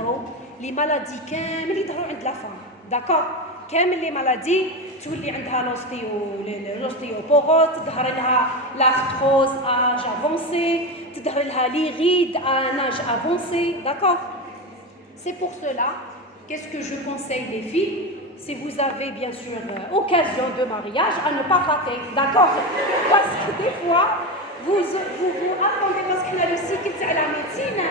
les maladies qui sont de la femme, d'accord? كامل les maladies تولي عندها l'ostéoporose, تظهر لها l'arthrose à âge avancé, تظهر لها les rides à un âge avancé, d'accord? C'est pour cela, qu'est-ce que je conseille les filles? Si vous avez bien sûr occasion de mariage, à ne pas rater, d'accord? Parce que des fois, vous attendez parce qu'il y a le cycle de la médecine.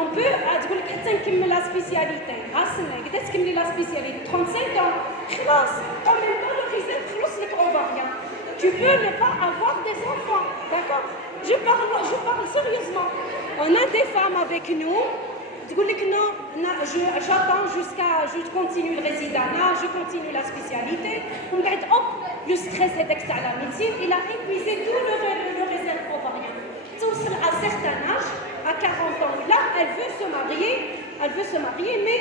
On peut تقول لك حتى نكمل la spécialité. قداش تكملي la spécialité 35 ans. خلاص. En même temps, le réserve خلص لك ovarien. Tu peux ne pas avoir des enfants, d'accord? Je parle sérieusement. On a des femmes avec nous. تقول لك non, j'attends je continue le résidanat, je continue la spécialité. On بعد le stress هذاك تاع la médecine, il a épuisé tout le réserve ovarien. توصل à certain âge, à 40 ans là, elle veut se marier, mais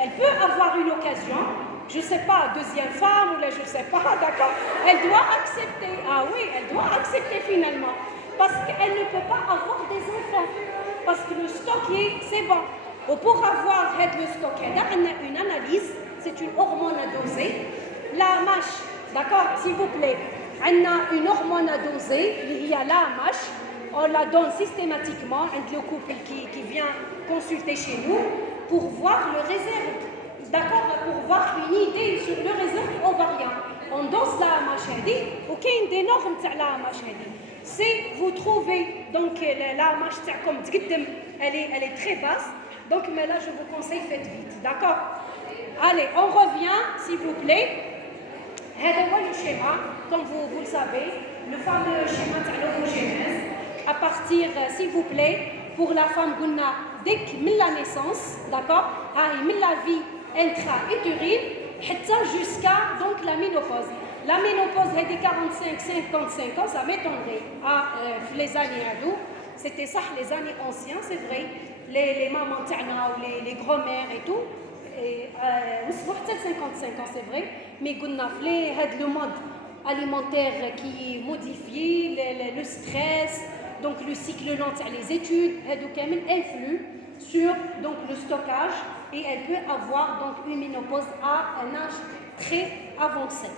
elle peut avoir une occasion, je ne sais pas, deuxième femme ou là, je ne sais pas, d'accord? Elle doit accepter, ah oui, elle doit accepter finalement, parce qu'elle ne peut pas avoir des enfants, parce que le stock, c'est bon. Et pour avoir le stock, on a une analyse, c'est une hormone à doser, la mâche, d'accord, s'il vous plaît, on a une hormone à doser, il y a la mâche. On la donne systématiquement à le couple qui vient consulter chez nous pour voir le réserve, d'accord, pour voir une idée sur le réserve ovarien. On dose la machadi, ok, une des normes de la machadi. Si vous trouvez donc la machadi comme elle est très basse, donc mais là je vous conseille faites vite, d'accord? Allez, on revient s'il vous plaît. C'est le schéma, comme vous le savez, le fameux schéma de l'ovogénèse. À partir, s'il vous plaît, pour la femme, dès que la naissance, d'accord, la vie intra-utérine, jusqu'à donc la ménopause. La ménopause, c'est des 45-55 ans, ça m'étonnerait. Les années ados, c'était ça, les années anciennes, c'est vrai. Les mamans ou les grands-mères et tout, peut-être 55 ans, c'est vrai. Mais le mode alimentaire qui modifie, le stress, donc le cycle long les études, elle influe sur donc, le stockage et elle peut avoir donc, une ménopause à un âge très avancé.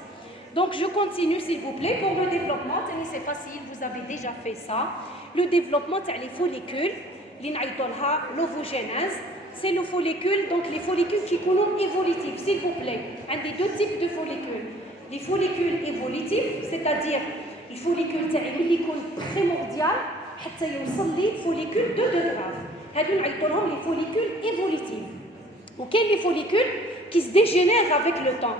Donc je continue s'il vous plaît pour le développement, c'est facile, vous avez déjà fait ça. Le développement les follicules, l'ovogénèse, c'est le follicule, donc les follicules qui sont évolutifs, s'il vous plaît. Un des deux types de follicules. Les follicules évolutifs, c'est-à-dire le follicule primordial, حتى يوصل لي follicule de grave. هادو نعيطولهم les follicules évolutifs. وكاين les follicules qui se dégénèrent avec le temps.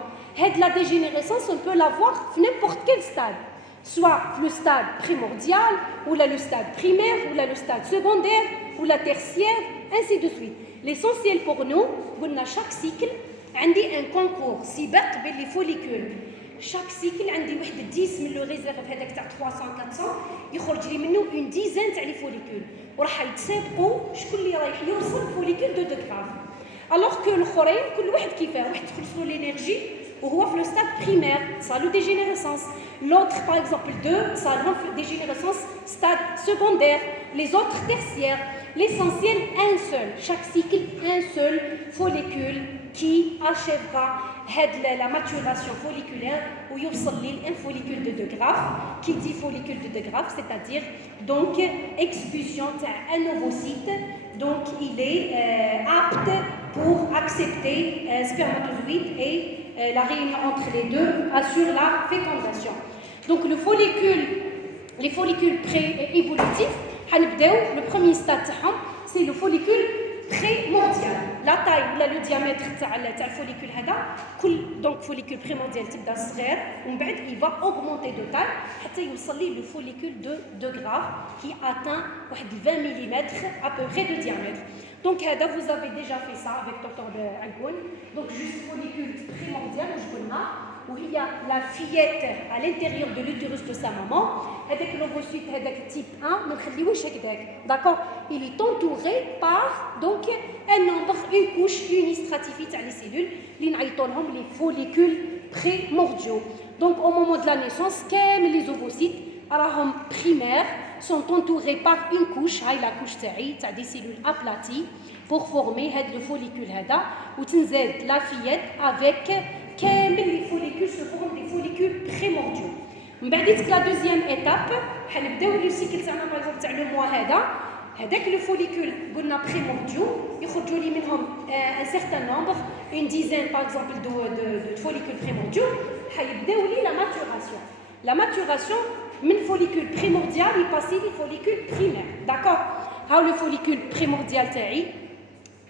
La dégénérescence, on peut l'avoir à n'importe quel stade. Soit le stade primordial, ou là le stade primaire, ou là le stade secondaire, ou la tertiaire, ainsi de suite. L'essentiel pour nous, chaque cycle, on a un concours, سباق بين les follicules. Chaque cycle عندي واحد 10 من لو ريزيرف هذاك تاع 300 400 يخرج لي منه اون ديزين تاع لي فوليكول وراح يتسابقوا شكون اللي رايح يوصل فوليكول دو دغراف الوغ كو الاخرين كل واحد كيفاه واحد تخلص له لينيرجي وهو في لو ستاد بريمير صار له ديجينيريسونس l'autre par exemple 2 ça a dégénérescence stade secondaire les autres tertiaires l'essentiel un seul chaque cycle un seul follicule qui achèvera la maturation folliculaire où il y a un follicule de Degraaff qui dit follicule de Degraaff c'est-à-dire donc expulsion d'un ovocyte donc il est apte pour accepter spermatozoïde et la réunion entre les deux assure la fécondation. Donc les follicules pré-évolutifs, le premier stade c'est le follicule primordial. La taille ou le diamètre de le follicule donc follicule primordial تبدا صغير ومن بعد il va augmenter de taille حتى يوصل لي le follicule de Degraaff qui atteint 20 mm à peu près de diamètre. Donc vous avez déjà fait ça avec Dr Agoun. Donc juste follicule primordial je قلنا où il y a la fillette à l'intérieur de l'utérus de sa maman. Avec l'ovocyte, avec type 1, d'accord? Il est entouré par donc un nombre, une couche unistratifiée les cellules, les follicules primordiaux. Donc au moment de la naissance, comme les ovocytes primaires sont entourés par une couche, la couche des cellules aplaties pour former le follicule ou la fillette avec les follicules se forment des follicules primordiaux. La deuxième étape, le cycle par exemple تاع le mois هذاك le follicule قلنا primordiaux يخرجوا لي منهم un certain nombre, une dizaine par exemple de follicules primordiaux حيبداو لي la maturation من follicule primordial يباسي لي follicule primaire, d'accord. ها le follicule primordial تاعي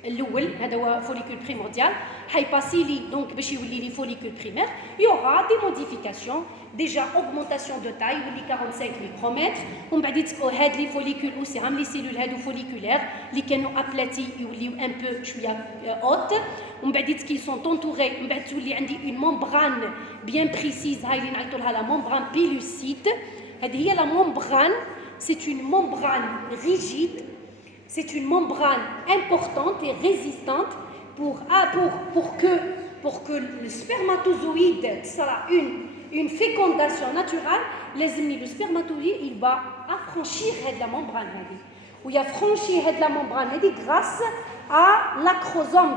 الاول هذا هو فوليكول بريمورديال حيباسي لي دونك باش يولي لي فوليكول بريمير يوغا دي موديفيكاسيون ديجا اوغمونطاسيون دو تاي يولي 45 ميكرومتر ومن بعد هاد لي فوليكول اوسي هم لي سيلول هادو فوليكولير اللي كانوا ابلاتي يوليو ان بو شويه اوت ومن بعد كي سون طونطوري من بعد تولي عندي اون ممبران بيان بريسيز هاي اللي نعيطوا لها لا ممبران بيلوسيت. هذه هي لا ممبران سي اون ممبران ريجيد. C'est une membrane importante et résistante pour que le spermatozoïde sera une fécondation naturelle. Le spermatozoïde il va affranchir la membrane. Ou il a franchi la membrane grâce à l'acrosome.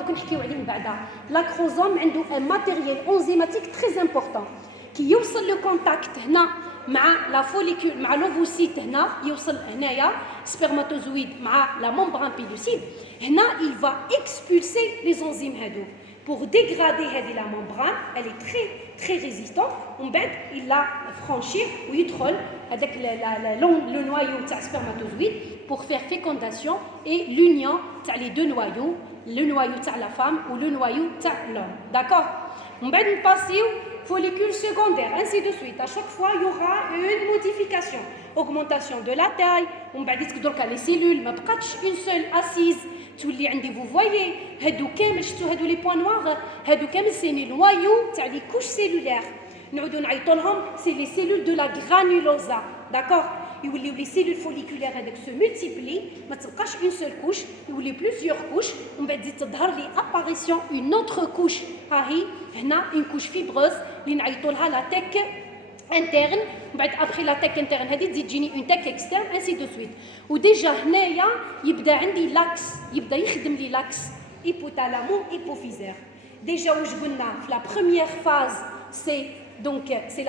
L'acrosome a un matériel enzymatique très important qui يوصل le contact مع la follicule مع l'ovocyte هنا يوصل هنايا spermatozoïde مع la membrane pillucide هنا il va expulser les enzymes هادو pour dégrader هذه la membrane. Elle est très très résistante ومن بعد il la franchir ويدخل هذاك le noyau تاع spermatozoïde pour faire fécondation et l'union تاع les deux noyaux, le noyau تاع la femme ou le noyau تاع l'homme, d'accord. ومن بعد نباسيو follicule secondaire, ainsi de suite. À chaque fois, il y aura une modification. Augmentation de la taille. On va dire que les cellules, une seule assise. Vous voyez, les points noirs, c'est les noyaux, les couches cellulaires. C'est les cellules de la granulosa. D'accord? Les cellules folliculaires se multiplient, une seule couche, il y a plusieurs couches, on va dire apparition une autre couche, une couche fibreuse, la tech interne, après la tech interne, une tech externe, ainsi de suite. Ou déjà, il y a l'axe, l'axe hypothalamo-hypophysaire. Déjà, la première phase, c'est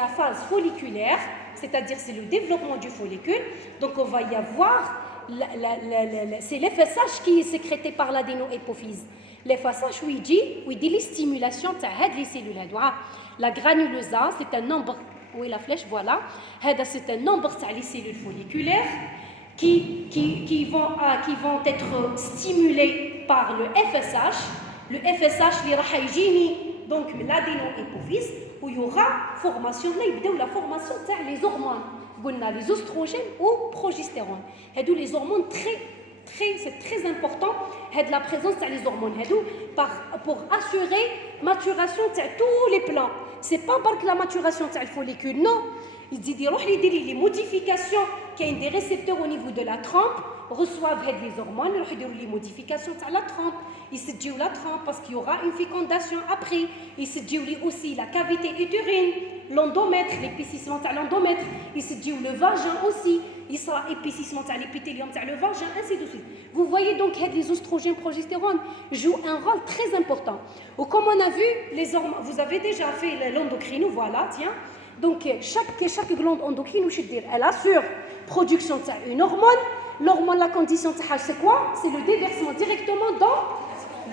la phase folliculaire, c'est-à-dire c'est le développement du follicule. Donc on va y avoir, c'est l'FSH qui est sécrété par l'adénohypophyse. L'FSH, il dit les stimulations de les cellules. La granulosa, c'est un nombre, où est la flèche, voilà. C'est un nombre de cellules folliculaires qui vont être stimulées par le FSH. Le FSH, donc l'adénohypophyse, où il y aura formation, la formation des hormones, les oestrogènes ou progestérone. Les hormones c'est très important la présence des hormones pour assurer la maturation de tous les plans. Ce n'est pas que la maturation du follicule, non. Il dit les modifications qui ont des récepteurs au niveau de la trempe reçoivent les hormones, les modifications de la trempe. Il se dit la trempe parce qu'il y aura une fécondation après. Il se dit aussi la cavité utérine, l'endomètre, l'épaississement de l'endomètre. Il se dit le vagin aussi. Il sera épaississement de l'épithélium, le vagin, ainsi de suite. Vous voyez donc que les oestrogènes, progestérone jouent un rôle très important. Ou comme on a vu, les hormones, vous avez déjà fait l'endocrine, voilà, tiens. Donc chaque glande endocrine, elle assure la production d'une hormone. L'hormone, la condition c'est quoi? C'est le déversement directement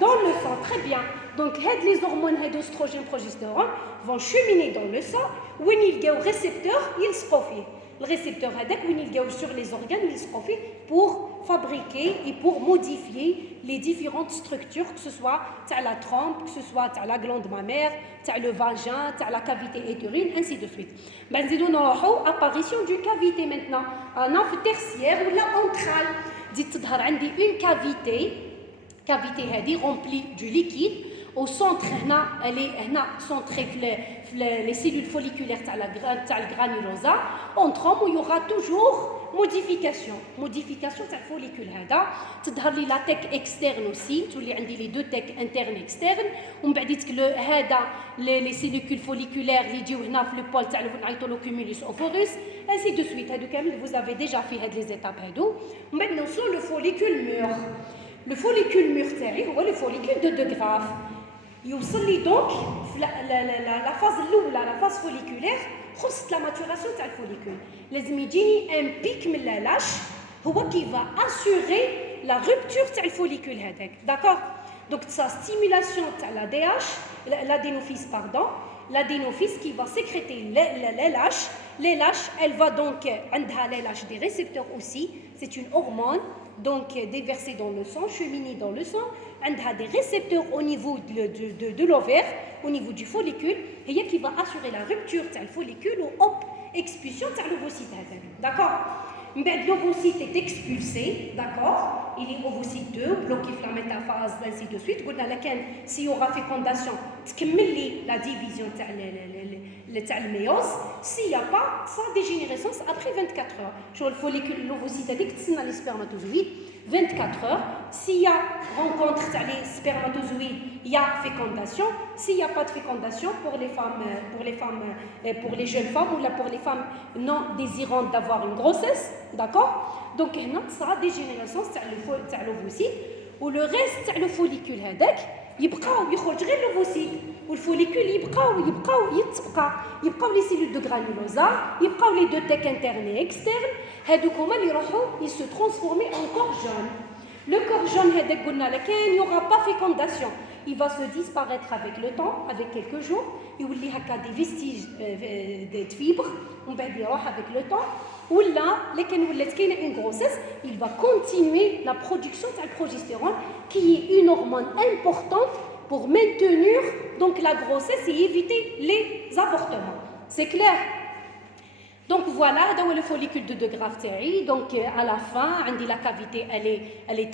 dans le sang. Très bien. Donc les hormones d'oestrogène, progestérone vont cheminer dans le sang. Où il y a un récepteur, il se profile. Le récepteur sur les organes, il se profile pour fabriquer et pour modifier les différentes structures, que ce soit la trompe, que ce soit la glande mammaire, le vagin, la cavité utérine, ainsi de suite. Nous avons apparition d'une cavité maintenant, un enfant tertiaire ou la entrale. Une cavité remplie du liquide. au centre هنا centré les cellules folliculaires تاع الجرانيولوزا entre où il y aura toujours modification تاع الفوليكول هذا تظهر لي لا تيك اكسترن اوسي تولي عندي لي دو تيك انترن اكسترن ومن بعد هذا لي سيليكول فوليكولير اللي يجيو هنا في لو بول تاع نعيطوا له كوميلوس اوفوريس ainsi de suite هادو كامل vous avez déjà fait هاد لي زيتاب هادو ومن بعد نوصلوا لو فوليكول مور لو فوليكول مور تاعي هو لو فوليكول دو دغراف يوصل لي دونك لا فاز الاولى لا فاز فوليكولير خلصت لا ماتوراسيون تاع الفوليكول لازم يجيني ان بيك من لالاش هو كي فا اسوري لا روبتور تاع الفوليكول هذاك داكور دونك سا ستيمولاسيون تاع لا دي اش l'adénophis pardon l'adénophis qui va sécréter les lâches elle va donc عندها les lâches des récepteurs aussi c'est une hormone donc déversée dans le sang cheminée dans le sang عندها des récepteurs au niveau de l'ovaire au niveau du follicule هي qui va assurer la rupture تاع الفوليكول و hop expulsion تاع l'ovocyte هذاك d'accord من بعد l'ovocyte est expulsé d'accord il est ovocyte 2 bloqué في la métaphase ainsi de suite قلنا لكان s'il y aura fécondation تكمل لي la division تاع الميوز s'il y a pas sa dégénérescence après 24 heures شغل الفوليكول l'ovocyte هذيك تسنى les spermatozoïdes 24 heures s'il y a rencontre تاع les spermatozoïdes il y a fécondation s'il y a pas de fécondation pour les jeunes femmes ou là pour les femmes non désirantes d'avoir une grossesse d'accord donc هنا تصرا ديجينيراسيون تاع l'ovocyte و le reste تاع le follicule هذاك يبقاو يخرج غير l'ovocyte والفوليكول يبقاو لي سيلول دو غرانيولوزا يبقاو لي دو تيك انترن اي اكسترن هادوك هما اللي يروحوا يسو ترانسفورمي ان كور جون لو كور جون هذاك قلنا لك il y aura pas fécondation il va se disparaître avec le temps avec quelques jours يولي هكا دي فيستيج دي فيبر ومن بعد يروح avec le temps ولا لكن ولات كاينه une grossesse il va continuer la production تاع البروجستérone qui est une hormone importante pour maintenir donc la grossesse et éviter les avortements. C'est clair? Donc voilà, dans le follicule de Graf تاعي donc à la fin, la cavité elle est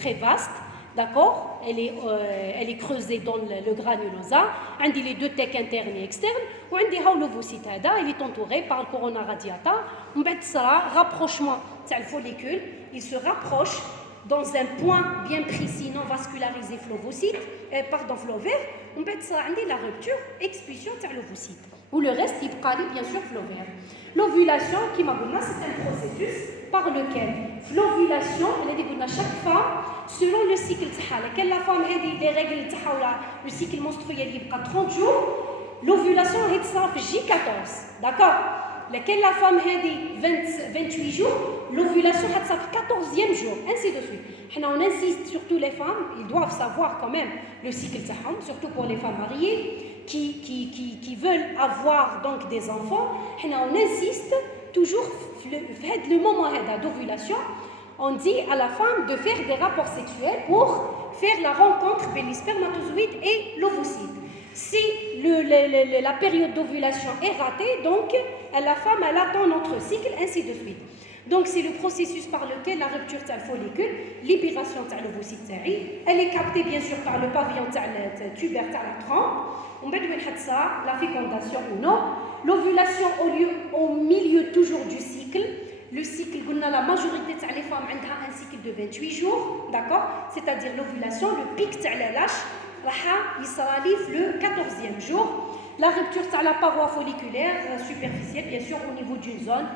très vaste, d'accord? Elle est creusée dans le granulosa, عندي les deux tecs internes et externes وعندي هاو l'ovocyte هذا il est entouré par le corona radiata ومن بعد صرا rapprochement تاع الفوليكول il se rapproche dans un point bien précis non vascularisé l'ovocyte pardon l'ovaire on peut ça عندي la rupture expulsion تاع l'ovocyte ou le reste يبقى لي bien sûr l'ovaire l'ovulation كما قلنا c'est un processus par lequel l'ovulation اللي قلنا chaque femme selon le cycle تاعها لكن la femme هذه les règles تاعها ولا le cycle menstruel يبقى 30 jours l'ovulation هي تصرا في J14 d'accord laquelle la femme a 28 jours, l'ovulation a sa 14e jour, ainsi de suite. On insiste surtout les femmes, ils doivent savoir quand même le cycle taham, surtout pour les femmes mariées qui veulent avoir donc des enfants. On insiste toujours le moment d'ovulation, on dit à la femme de faire des rapports sexuels pour faire la rencontre entre les spermatozoïdes et l'ovocyte. Si la période d'ovulation est ratée, donc la femme elle attend notre cycle, ainsi de suite. Donc c'est le processus par lequel la rupture de follicule, libération de l'ovocyte, elle est captée bien sûr par le pavillon tubaire de la trompe. On peut dire ça, la fécondation ou non. L'ovulation au milieu toujours du cycle. Le cycle, la majorité des femmes ont un cycle de 28 jours, d'accord? C'est-à-dire l'ovulation, le pic de la lâche. Il sera le 14e jour. La rupture de la paroi folliculaire superficielle, bien sûr, au niveau d'une zone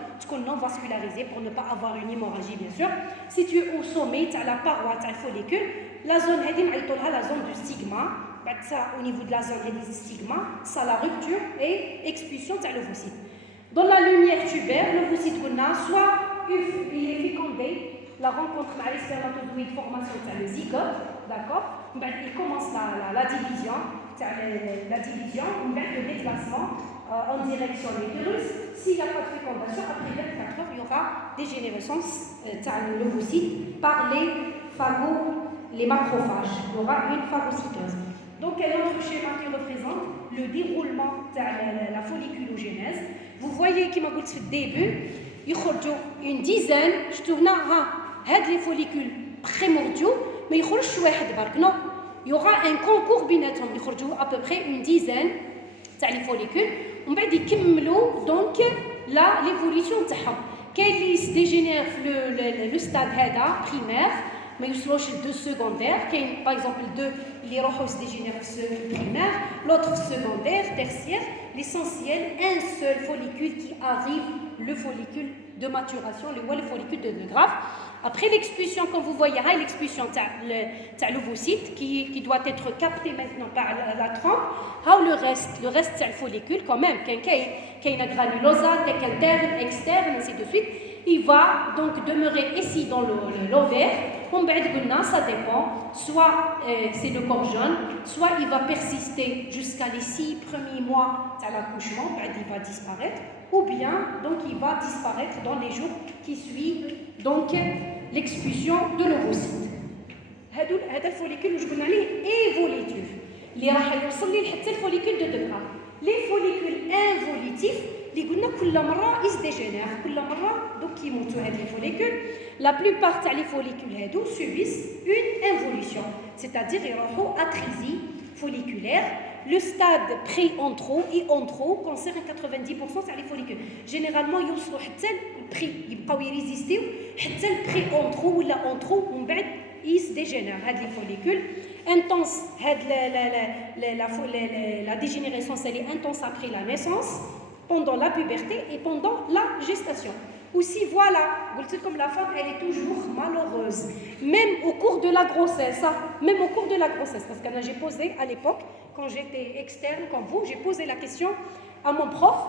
non vascularisée pour ne pas avoir une hémorragie, bien sûr. Située au sommet de la paroi du follicule, la zone la zone du stigma. Au niveau de la zone du stigma, ça la rupture et expulsion de l'ovocyte. Dans la lumière tubaire, l'ovocyte, soit il est fécondé, la rencontre avec les spermatozoïdes, formation de le zygote, d'accord? Il commence la division, le déplacement en direction de l'utérus. S'il n'y a pas de fécondation, après 24 heures, il y aura dégénérescence de l'ovocyte par les macrophages. Il y aura une phagocytose. Donc, l'autre schéma qui représente le déroulement de la folliculogénèse. Vous voyez qui m'a dit au début, il y a une dizaine, je tourne les follicules primordiaux, mais il y a non. il y aura un concours بيناتهم يخرجوا à peu près une dizaine تاع les follicules ومن بعد يكملوا donc l'évolution تاعهم. كاين اللي يديجينير في لو ستاد هذا بريمير ما يوصلوش لدو سكوندير. كاين باغ اكزومبل دو اللي يروحوا يديجينير في بريمير لوتر في سكوندير تيرسيير. L'essentiel, un seul follicule qui arrive, le follicule de maturation, le follicule de Graaff. Après l'expulsion, comme vous voyez, l'expulsion de l'ovocyte qui doit être capté maintenant par la trompe. Le reste c'est le follicule quand même. Qu'il y a une granulosate, interne, externe, ainsi de suite. Il va donc demeurer ici dans l'ovaire. Ça dépend. Soit c'est le corps jaune, soit il va persister jusqu'à les 6 premiers mois de l'accouchement, il va disparaître, ou bien donc il va disparaître dans les jours qui suivent donc l'expulsion de l'ovocyte. هذا الفوليكول واش قلنا عليه ايفوليتيف اللي راح يوصل لي حتى الفوليكول دو دغرا. لي فوليكول انفوليتيف اللي قلنا كل مره يزديجينير كل مره دوك يموتوا هاد لي فوليكول. لا بلوبار تاع لي فوليكول هادو سوبيس اون انفوليسيون c'est-à-dire يروحوا اتريزي folliculaire. Le stade pré-entro et entro concerne 90% تاع لي فوليكول. جينيرالمون يوصلوا حتى البري يبقاو يريزيستيو حتى البري اونترو ولا اونترو ومن بعد يسديجينير هاد لي فوليكول intense. La dégénérescence elle est intense après la naissance, pendant la puberté et pendant la gestation. Aussi voilà, comme la femme elle est toujours malheureuse, même au cours de la grossesse, parce que j'ai posé à l'époque, quand j'étais externe comme vous, j'ai posé la question à mon prof,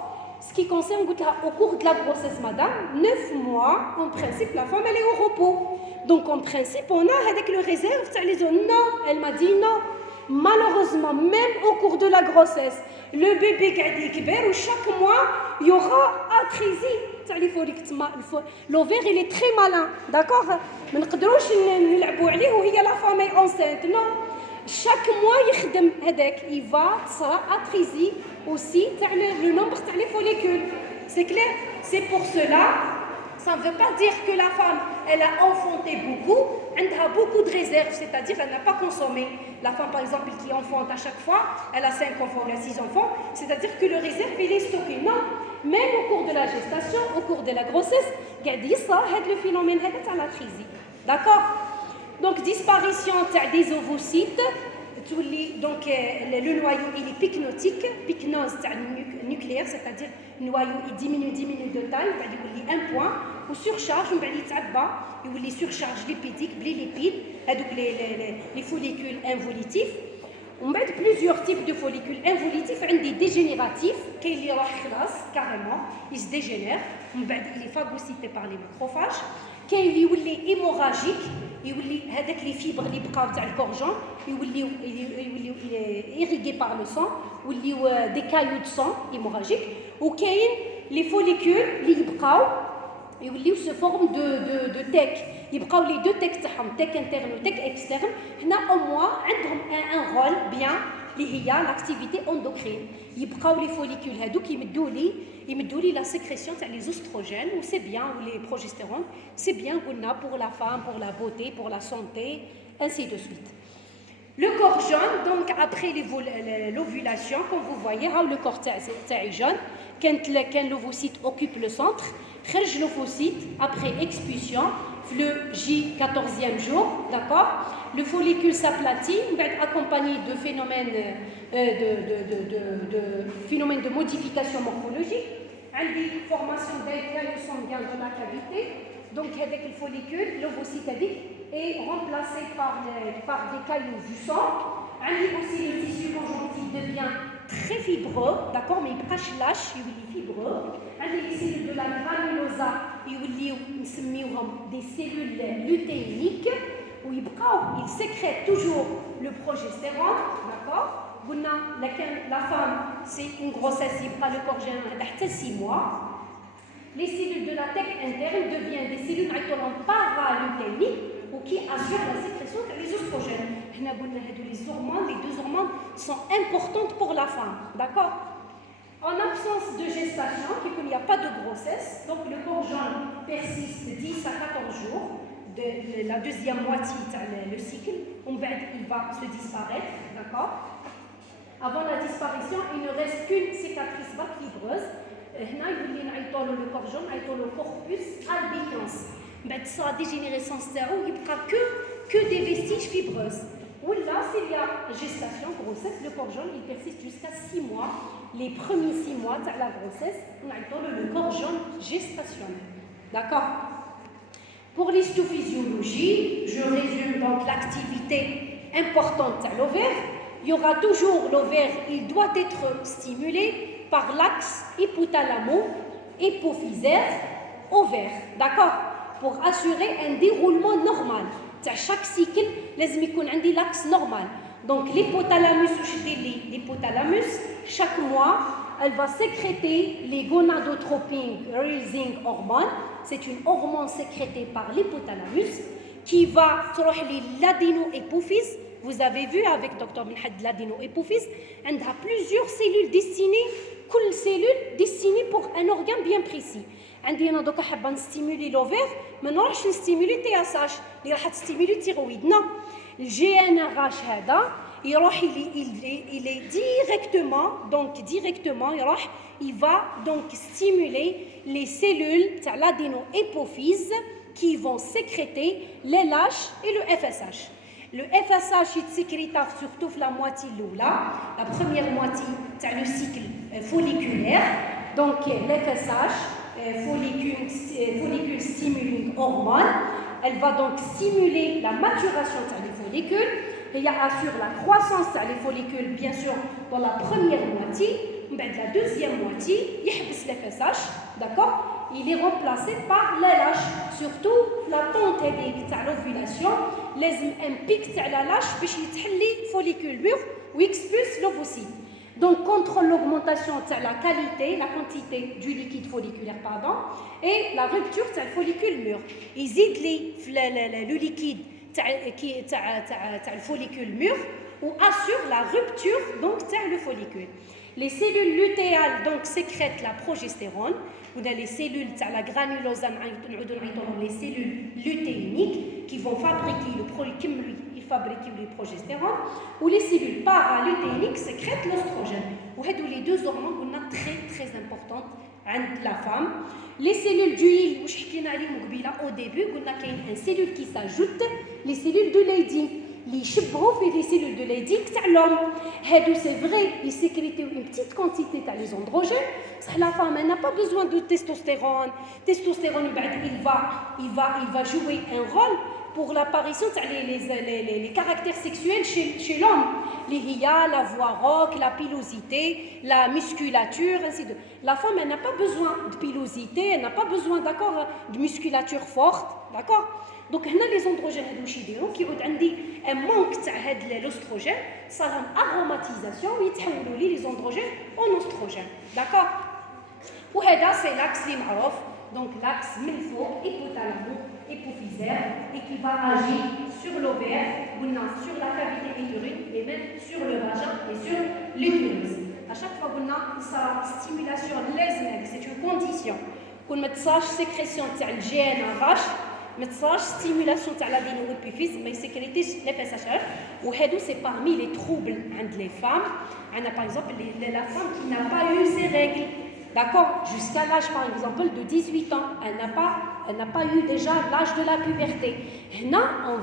ce qui concerne au cours de la grossesse, madame, 9 mois, en principe la femme elle est au repos. Donc en principe on a avec le réserve, non, elle m'a dit non. Malheureusement, même au cours de la grossesse, le bébé ou chaque mois, il y aura atrésie. L'ovaire, il est très malin, d'accord? Mais nous ne pouvons pas la femme est enceinte, non. Chaque mois, il va sera atrésie aussi le nombre de follicules. C'est clair? C'est pour cela. Ça ne veut pas dire que la femme, elle a enfanté beaucoup, elle a beaucoup de réserves, c'est-à-dire qu'elle n'a pas consommé. La femme, par exemple, qui enfante à chaque fois, elle a 5 enfants, elle a 6 enfants, c'est-à-dire que le réserve, il est stocké. Non, même au cours de la gestation, au cours de la grossesse, il y a le phénomène de la crise. D'accord? Donc, disparition des ovocytes, donc le noyau il est pycnotique, pycnose nucléaire, c'est-à-dire le noyau il diminue de taille, il y a un point, ou surcharge, il y a surcharge lipidique, les lipides, les follicules involutifs. On met plusieurs types de follicules involutifs, des dégénératifs, qui carrément, ils se dégénèrent, il est phagocyté par les macrophages. كاين اللي يولي هيموراجيك يولي هذاك لي فيبر اللي بقاو تاع الكورجون يوليو ايريغي بار لو سون يوليو دي كايو دو سون هيموراجيك. وكاين لي فوليكول اللي يبقاو يوليو سو فورم دو تيك يبقاو لي دو تيك تاعهم تيك انترن و تيك اكسترن. هنا او موا عندهم ان رول بيان اللي هي لاكتيفيتي اندوكرين. يبقاو لي فوليكول هذوك يمدوا لي la sécrétion تاع les oestrogènes ou c'est bien ou les progestérone, c'est bien pour la femme, pour la beauté, pour la santé, ainsi de suite. Le corps jaune, donc après l'ovulation, comme vous voyez, le corps تاعي jaune, quand l'ovocyte occupe le centre, خرج l'ovocyte après expulsion, le J14e jour, d'accord? Le follicule s'aplatit, accompagné de phénomènes de modification morphologique, une formation d'un caillou sanguin dans la cavité. Donc, avec le follicule, l'ovocyte est remplacé par des cailloux du sang. Aussi, le tissu conjonctif devient très fibreux, d'accord, mais il cache lâche, il est fibreux. Les cellules de la granulosa, ils des cellules lutéiniques, où ils sécrètent toujours le progestérone, d'accord. La femme, c'est une grossesse, il prend le corps général de 6 mois. Les cellules de la tête interne deviennent des cellules paralutéiniques ou qui assurent la sécrétion des oestrogènes. Les deux hormones sont importantes pour la femme, d'accord. En absence de gestation, il n'y a pas de grossesse, donc le corps jaune persiste 10 à 14 jours de la deuxième moitié, le cycle. il va se disparaître, d'accord. Avant la disparition, il ne reste qu'une cicatrice fibreuse. هنا يولي نعيطوا له لو كورجون نعيطوا له corpus albicans. بعد sa dégénérescence تاعو يبقى que des vestiges fibreuses. Ou là, s'il y a gestation, grossesse, le corps jaune, il persiste jusqu'à 6 mois. Les premiers 6 mois de la grossesse, on a le corps jaune gestationnel. D'accord. Pour l'histophysiologie, je résume donc l'activité importante de l'ovaire. Il y aura toujours l'ovaire, il doit être stimulé par l'axe hypothalamo-hypophysaire ovaire. D'accord. Pour assurer un déroulement normal. Chaque cycle, لازم يكون عندي l'axe normal. Donc l'hypothalamus, l'hypothalamus, chaque mois, elle va sécréter les gonadotropin releasing hormone. C'est une hormone sécrétée par l'hypothalamus qui va تروح l'adéno-hypophyse. Vous avez vu avec Dr Benhad l'adéno-hypophyse, elle a plusieurs cellules destinées, كل cellule destinée pour un organe bien précis. عندي انا دوكا حابه نستيمولي لوفير ما نروحش نستيمولي تي اس اش اللي راح تستيمولي تيرويد نو الجي ان ار اش هذا يروح il est directement يروح il va donc stimuler les cellules تاع l'adéno-hypophyse qui vont sécréter les LH et le FSH. Le FSH est sécrété surtout la moitié l'oula, la première moitié تاع le cycle folliculaire. Donc l'FSH follicule stimulating hormone, elle va donc stimuler la maturation des follicules et assure la croissance des follicules bien sûr dans la première moitié, mais la deuxième moitié, يحبس l'FSH, d'accord? Il est remplacé par l'LH, surtout la tente de l'ovulation, لازم un pic de l'LH باش يتحلي follicule mûr ou expulse l'ovocyte. Donc, contrôle l'augmentation de la qualité, la quantité du liquide folliculaire, et la rupture de la follicule mûr. Il zide le liquide de la follicule mûr ou assure la rupture donc de le follicule. Les cellules lutéales donc sécrètent la progestérone, ou les cellules de la granulose, les cellules lutéiniques qui vont fabriquer le produit. Fabriquer le progestérone ou les cellules paralutéiniques sécrètent l'oestrogène. Les deux hormones sont très importantes chez la femme. Les cellules d'huile, au début, il y a une cellule qui s'ajoute, les cellules de Leydig. Les chibrouf et les cellules de Leydig, c'est l'homme. C'est vrai, ils sécrètent une petite quantité de androgènes. La femme n'a pas besoin de testostérone. Testostérone, il va jouer un rôle pour l'apparition les caractères sexuels chez l'homme. La voix rauque, la pilosité, la musculature, ainsi de suite. La femme, elle n'a pas besoin de pilosité, elle n'a pas besoin, d'accord, de musculature forte, d'accord. Donc, les androgènes qui ont un manque de l'oestrogène, ça a une aromatisation, les androgènes en oestrogène, d'accord. Et ça, c'est l'axe qui est معروف. Donc l'axe hypophysaire et qui va agir sur l'ovaire, sur la cavité utérine et même sur le vagin et sur l'utérus. À chaque fois qu'on a sa stimulation lésmèque, c'est une condition. Qu'on mette sa sécrétion de la GNRH, mette sa stimulation de l'adéno-hypophyse, mais sécréter l'FSH. Ou c'est parmi les troubles entre les femmes. On a par exemple la femme qui n'a pas eu ses règles. D'accord, jusqu'à l'âge par exemple de 18 ans, elle n'a pas eu déjà l'âge de la puberté. Là, on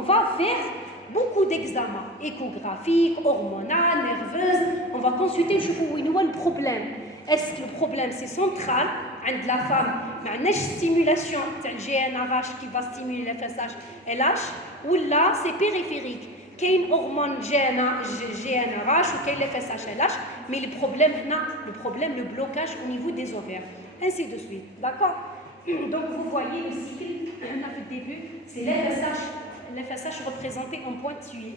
va faire beaucoup d'examens échographiques, hormonaux, nerveuses. On va consulter, je vous dis, le problème. Est-ce que le problème c'est central عند la femme ما عندناش stimulation تاع GNRH qui va stimuler le FSH LH ou là c'est périphérique. كاين هرمون GNRH ou كاين FSH LH mais le problème le blocage au niveau des ovaires ainsi de suite, d'accord. Donc vous voyez le cycle on a vu le début c'est l'FSH représenté en pointillés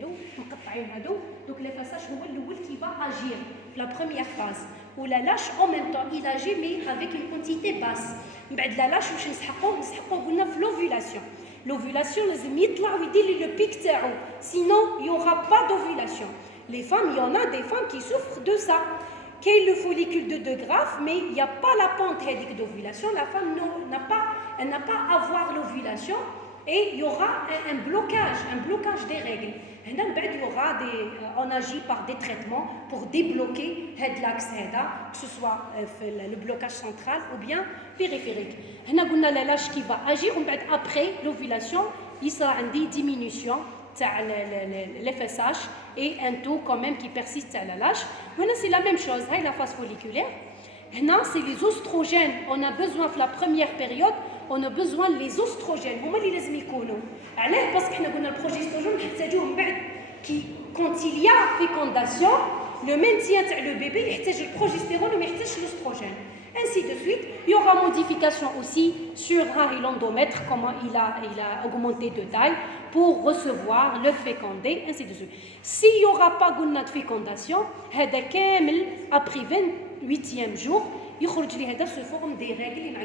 d'eau donc l'FSH هو الاول qui va agir la première phase où la lâche en même temps il agit mais avec une quantité basse بعد la lâche واش نسحقوا قلنا في l'ovulation. L'ovulation, لازم يطلع ويدير le pic تاعو sinon il y aura pas d'ovulation. Les femmes, il y en a des femmes qui souffrent de ça. Qu'il le follicule de 2 graphes, mais il n'y a pas la pente d'ovulation. La femme n'a pas à avoir l'ovulation et il y aura un blocage des règles. Il y aura on agit par des traitements pour débloquer l'axe, que ce soit le blocage central ou bien périphérique. On a l'âge qui va agir après l'ovulation, il sera une diminution de l'FSH et un taux quand même qui persiste à l'âge. C'est la même chose, la phase folliculaire. C'est les oestrogènes, on a besoin de la première période, on a besoin des oestrogènes. هما اللي لازم يكونوا. علاه؟ parce que قلنا البروجستيرون نحتاجوه من بعد quand il y a fécondation, le maintien تاع le bébé يحتاج البروجستيرون وما يحتاجش l'oestrogène. Ainsi de suite, il y aura modification aussi sur l'endomètre, comment il a augmenté de taille pour recevoir le fécondé, ainsi de suite. S'il n'y aura pas de fécondation, après 28e jour, il y a sous forme des règles,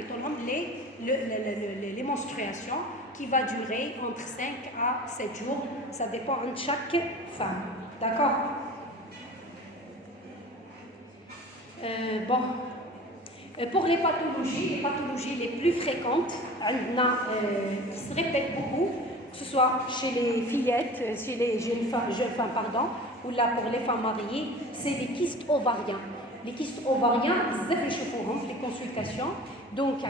les menstruations, qui va durer entre 5 à 7 jours. Ça dépend de chaque femme. D'accord? Bon. Pour les pathologies les plus fréquentes, qui se répètent beaucoup, que ce soit chez les fillettes, chez les jeunes femmes, ou là pour les femmes mariées, c'est les kystes ovariens. Les kystes ovariens, les consultations, donc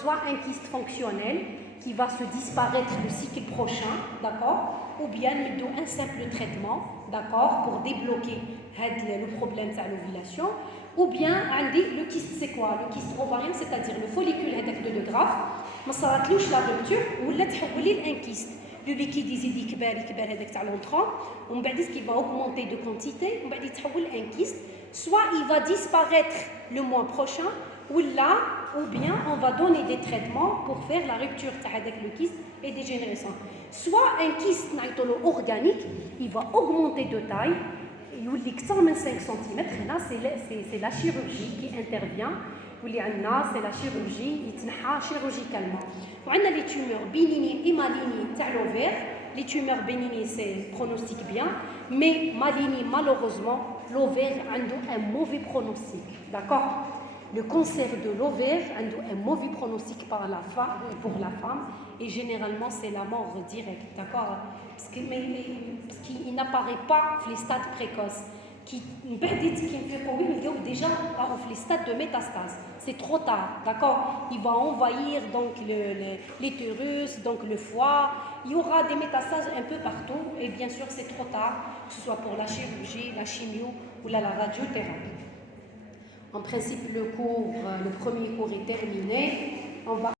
soit un kyste fonctionnel qui va se disparaître le cycle prochain, d'accord, ou bien un simple traitement, d'accord, pour débloquer le problème de l'ovulation. Ou bien le kyste, c'est quoi? Le kyste ovarien, c'est-à-dire le follicule de Graaff, ما صارتلوش la rupture ولا تحولي un kyste. Le liquide يزيد يكبر هذاك تاع l'entrant ومن بعد ce qui va augmenter de quantité ومن بعد يتحول un kyste. Soit il va disparaître le mois prochain ou bien on va donner des traitements pour faire la rupture avec le kyste et dégénérescence. Soit un kyste organique, il va augmenter de taille. Il y a 125 cm, c'est la chirurgie qui intervient. C'est la chirurgie qui chirurgicalement. On a les tumeurs bénignes et malignes de l'ovaire. Les tumeurs bénignes, c'est pronostic bien, mais malignes, malheureusement, l'ovaire a un mauvais pronostic. D'accord? Le cancer de l'ovaire a un mauvais pronostic pour la femme, et généralement, c'est la mort directe. D'accord? Parce qu'il n'apparaît pas les stades précoces. Qui fait déjà les stades de métastase. C'est trop tard, d'accord? Il va envahir donc l'utérus, donc le foie. Il y aura des métastases un peu partout, et bien sûr c'est trop tard, que ce soit pour la chirurgie, la chimio ou la radiothérapie. En principe, le premier cours est terminé. On va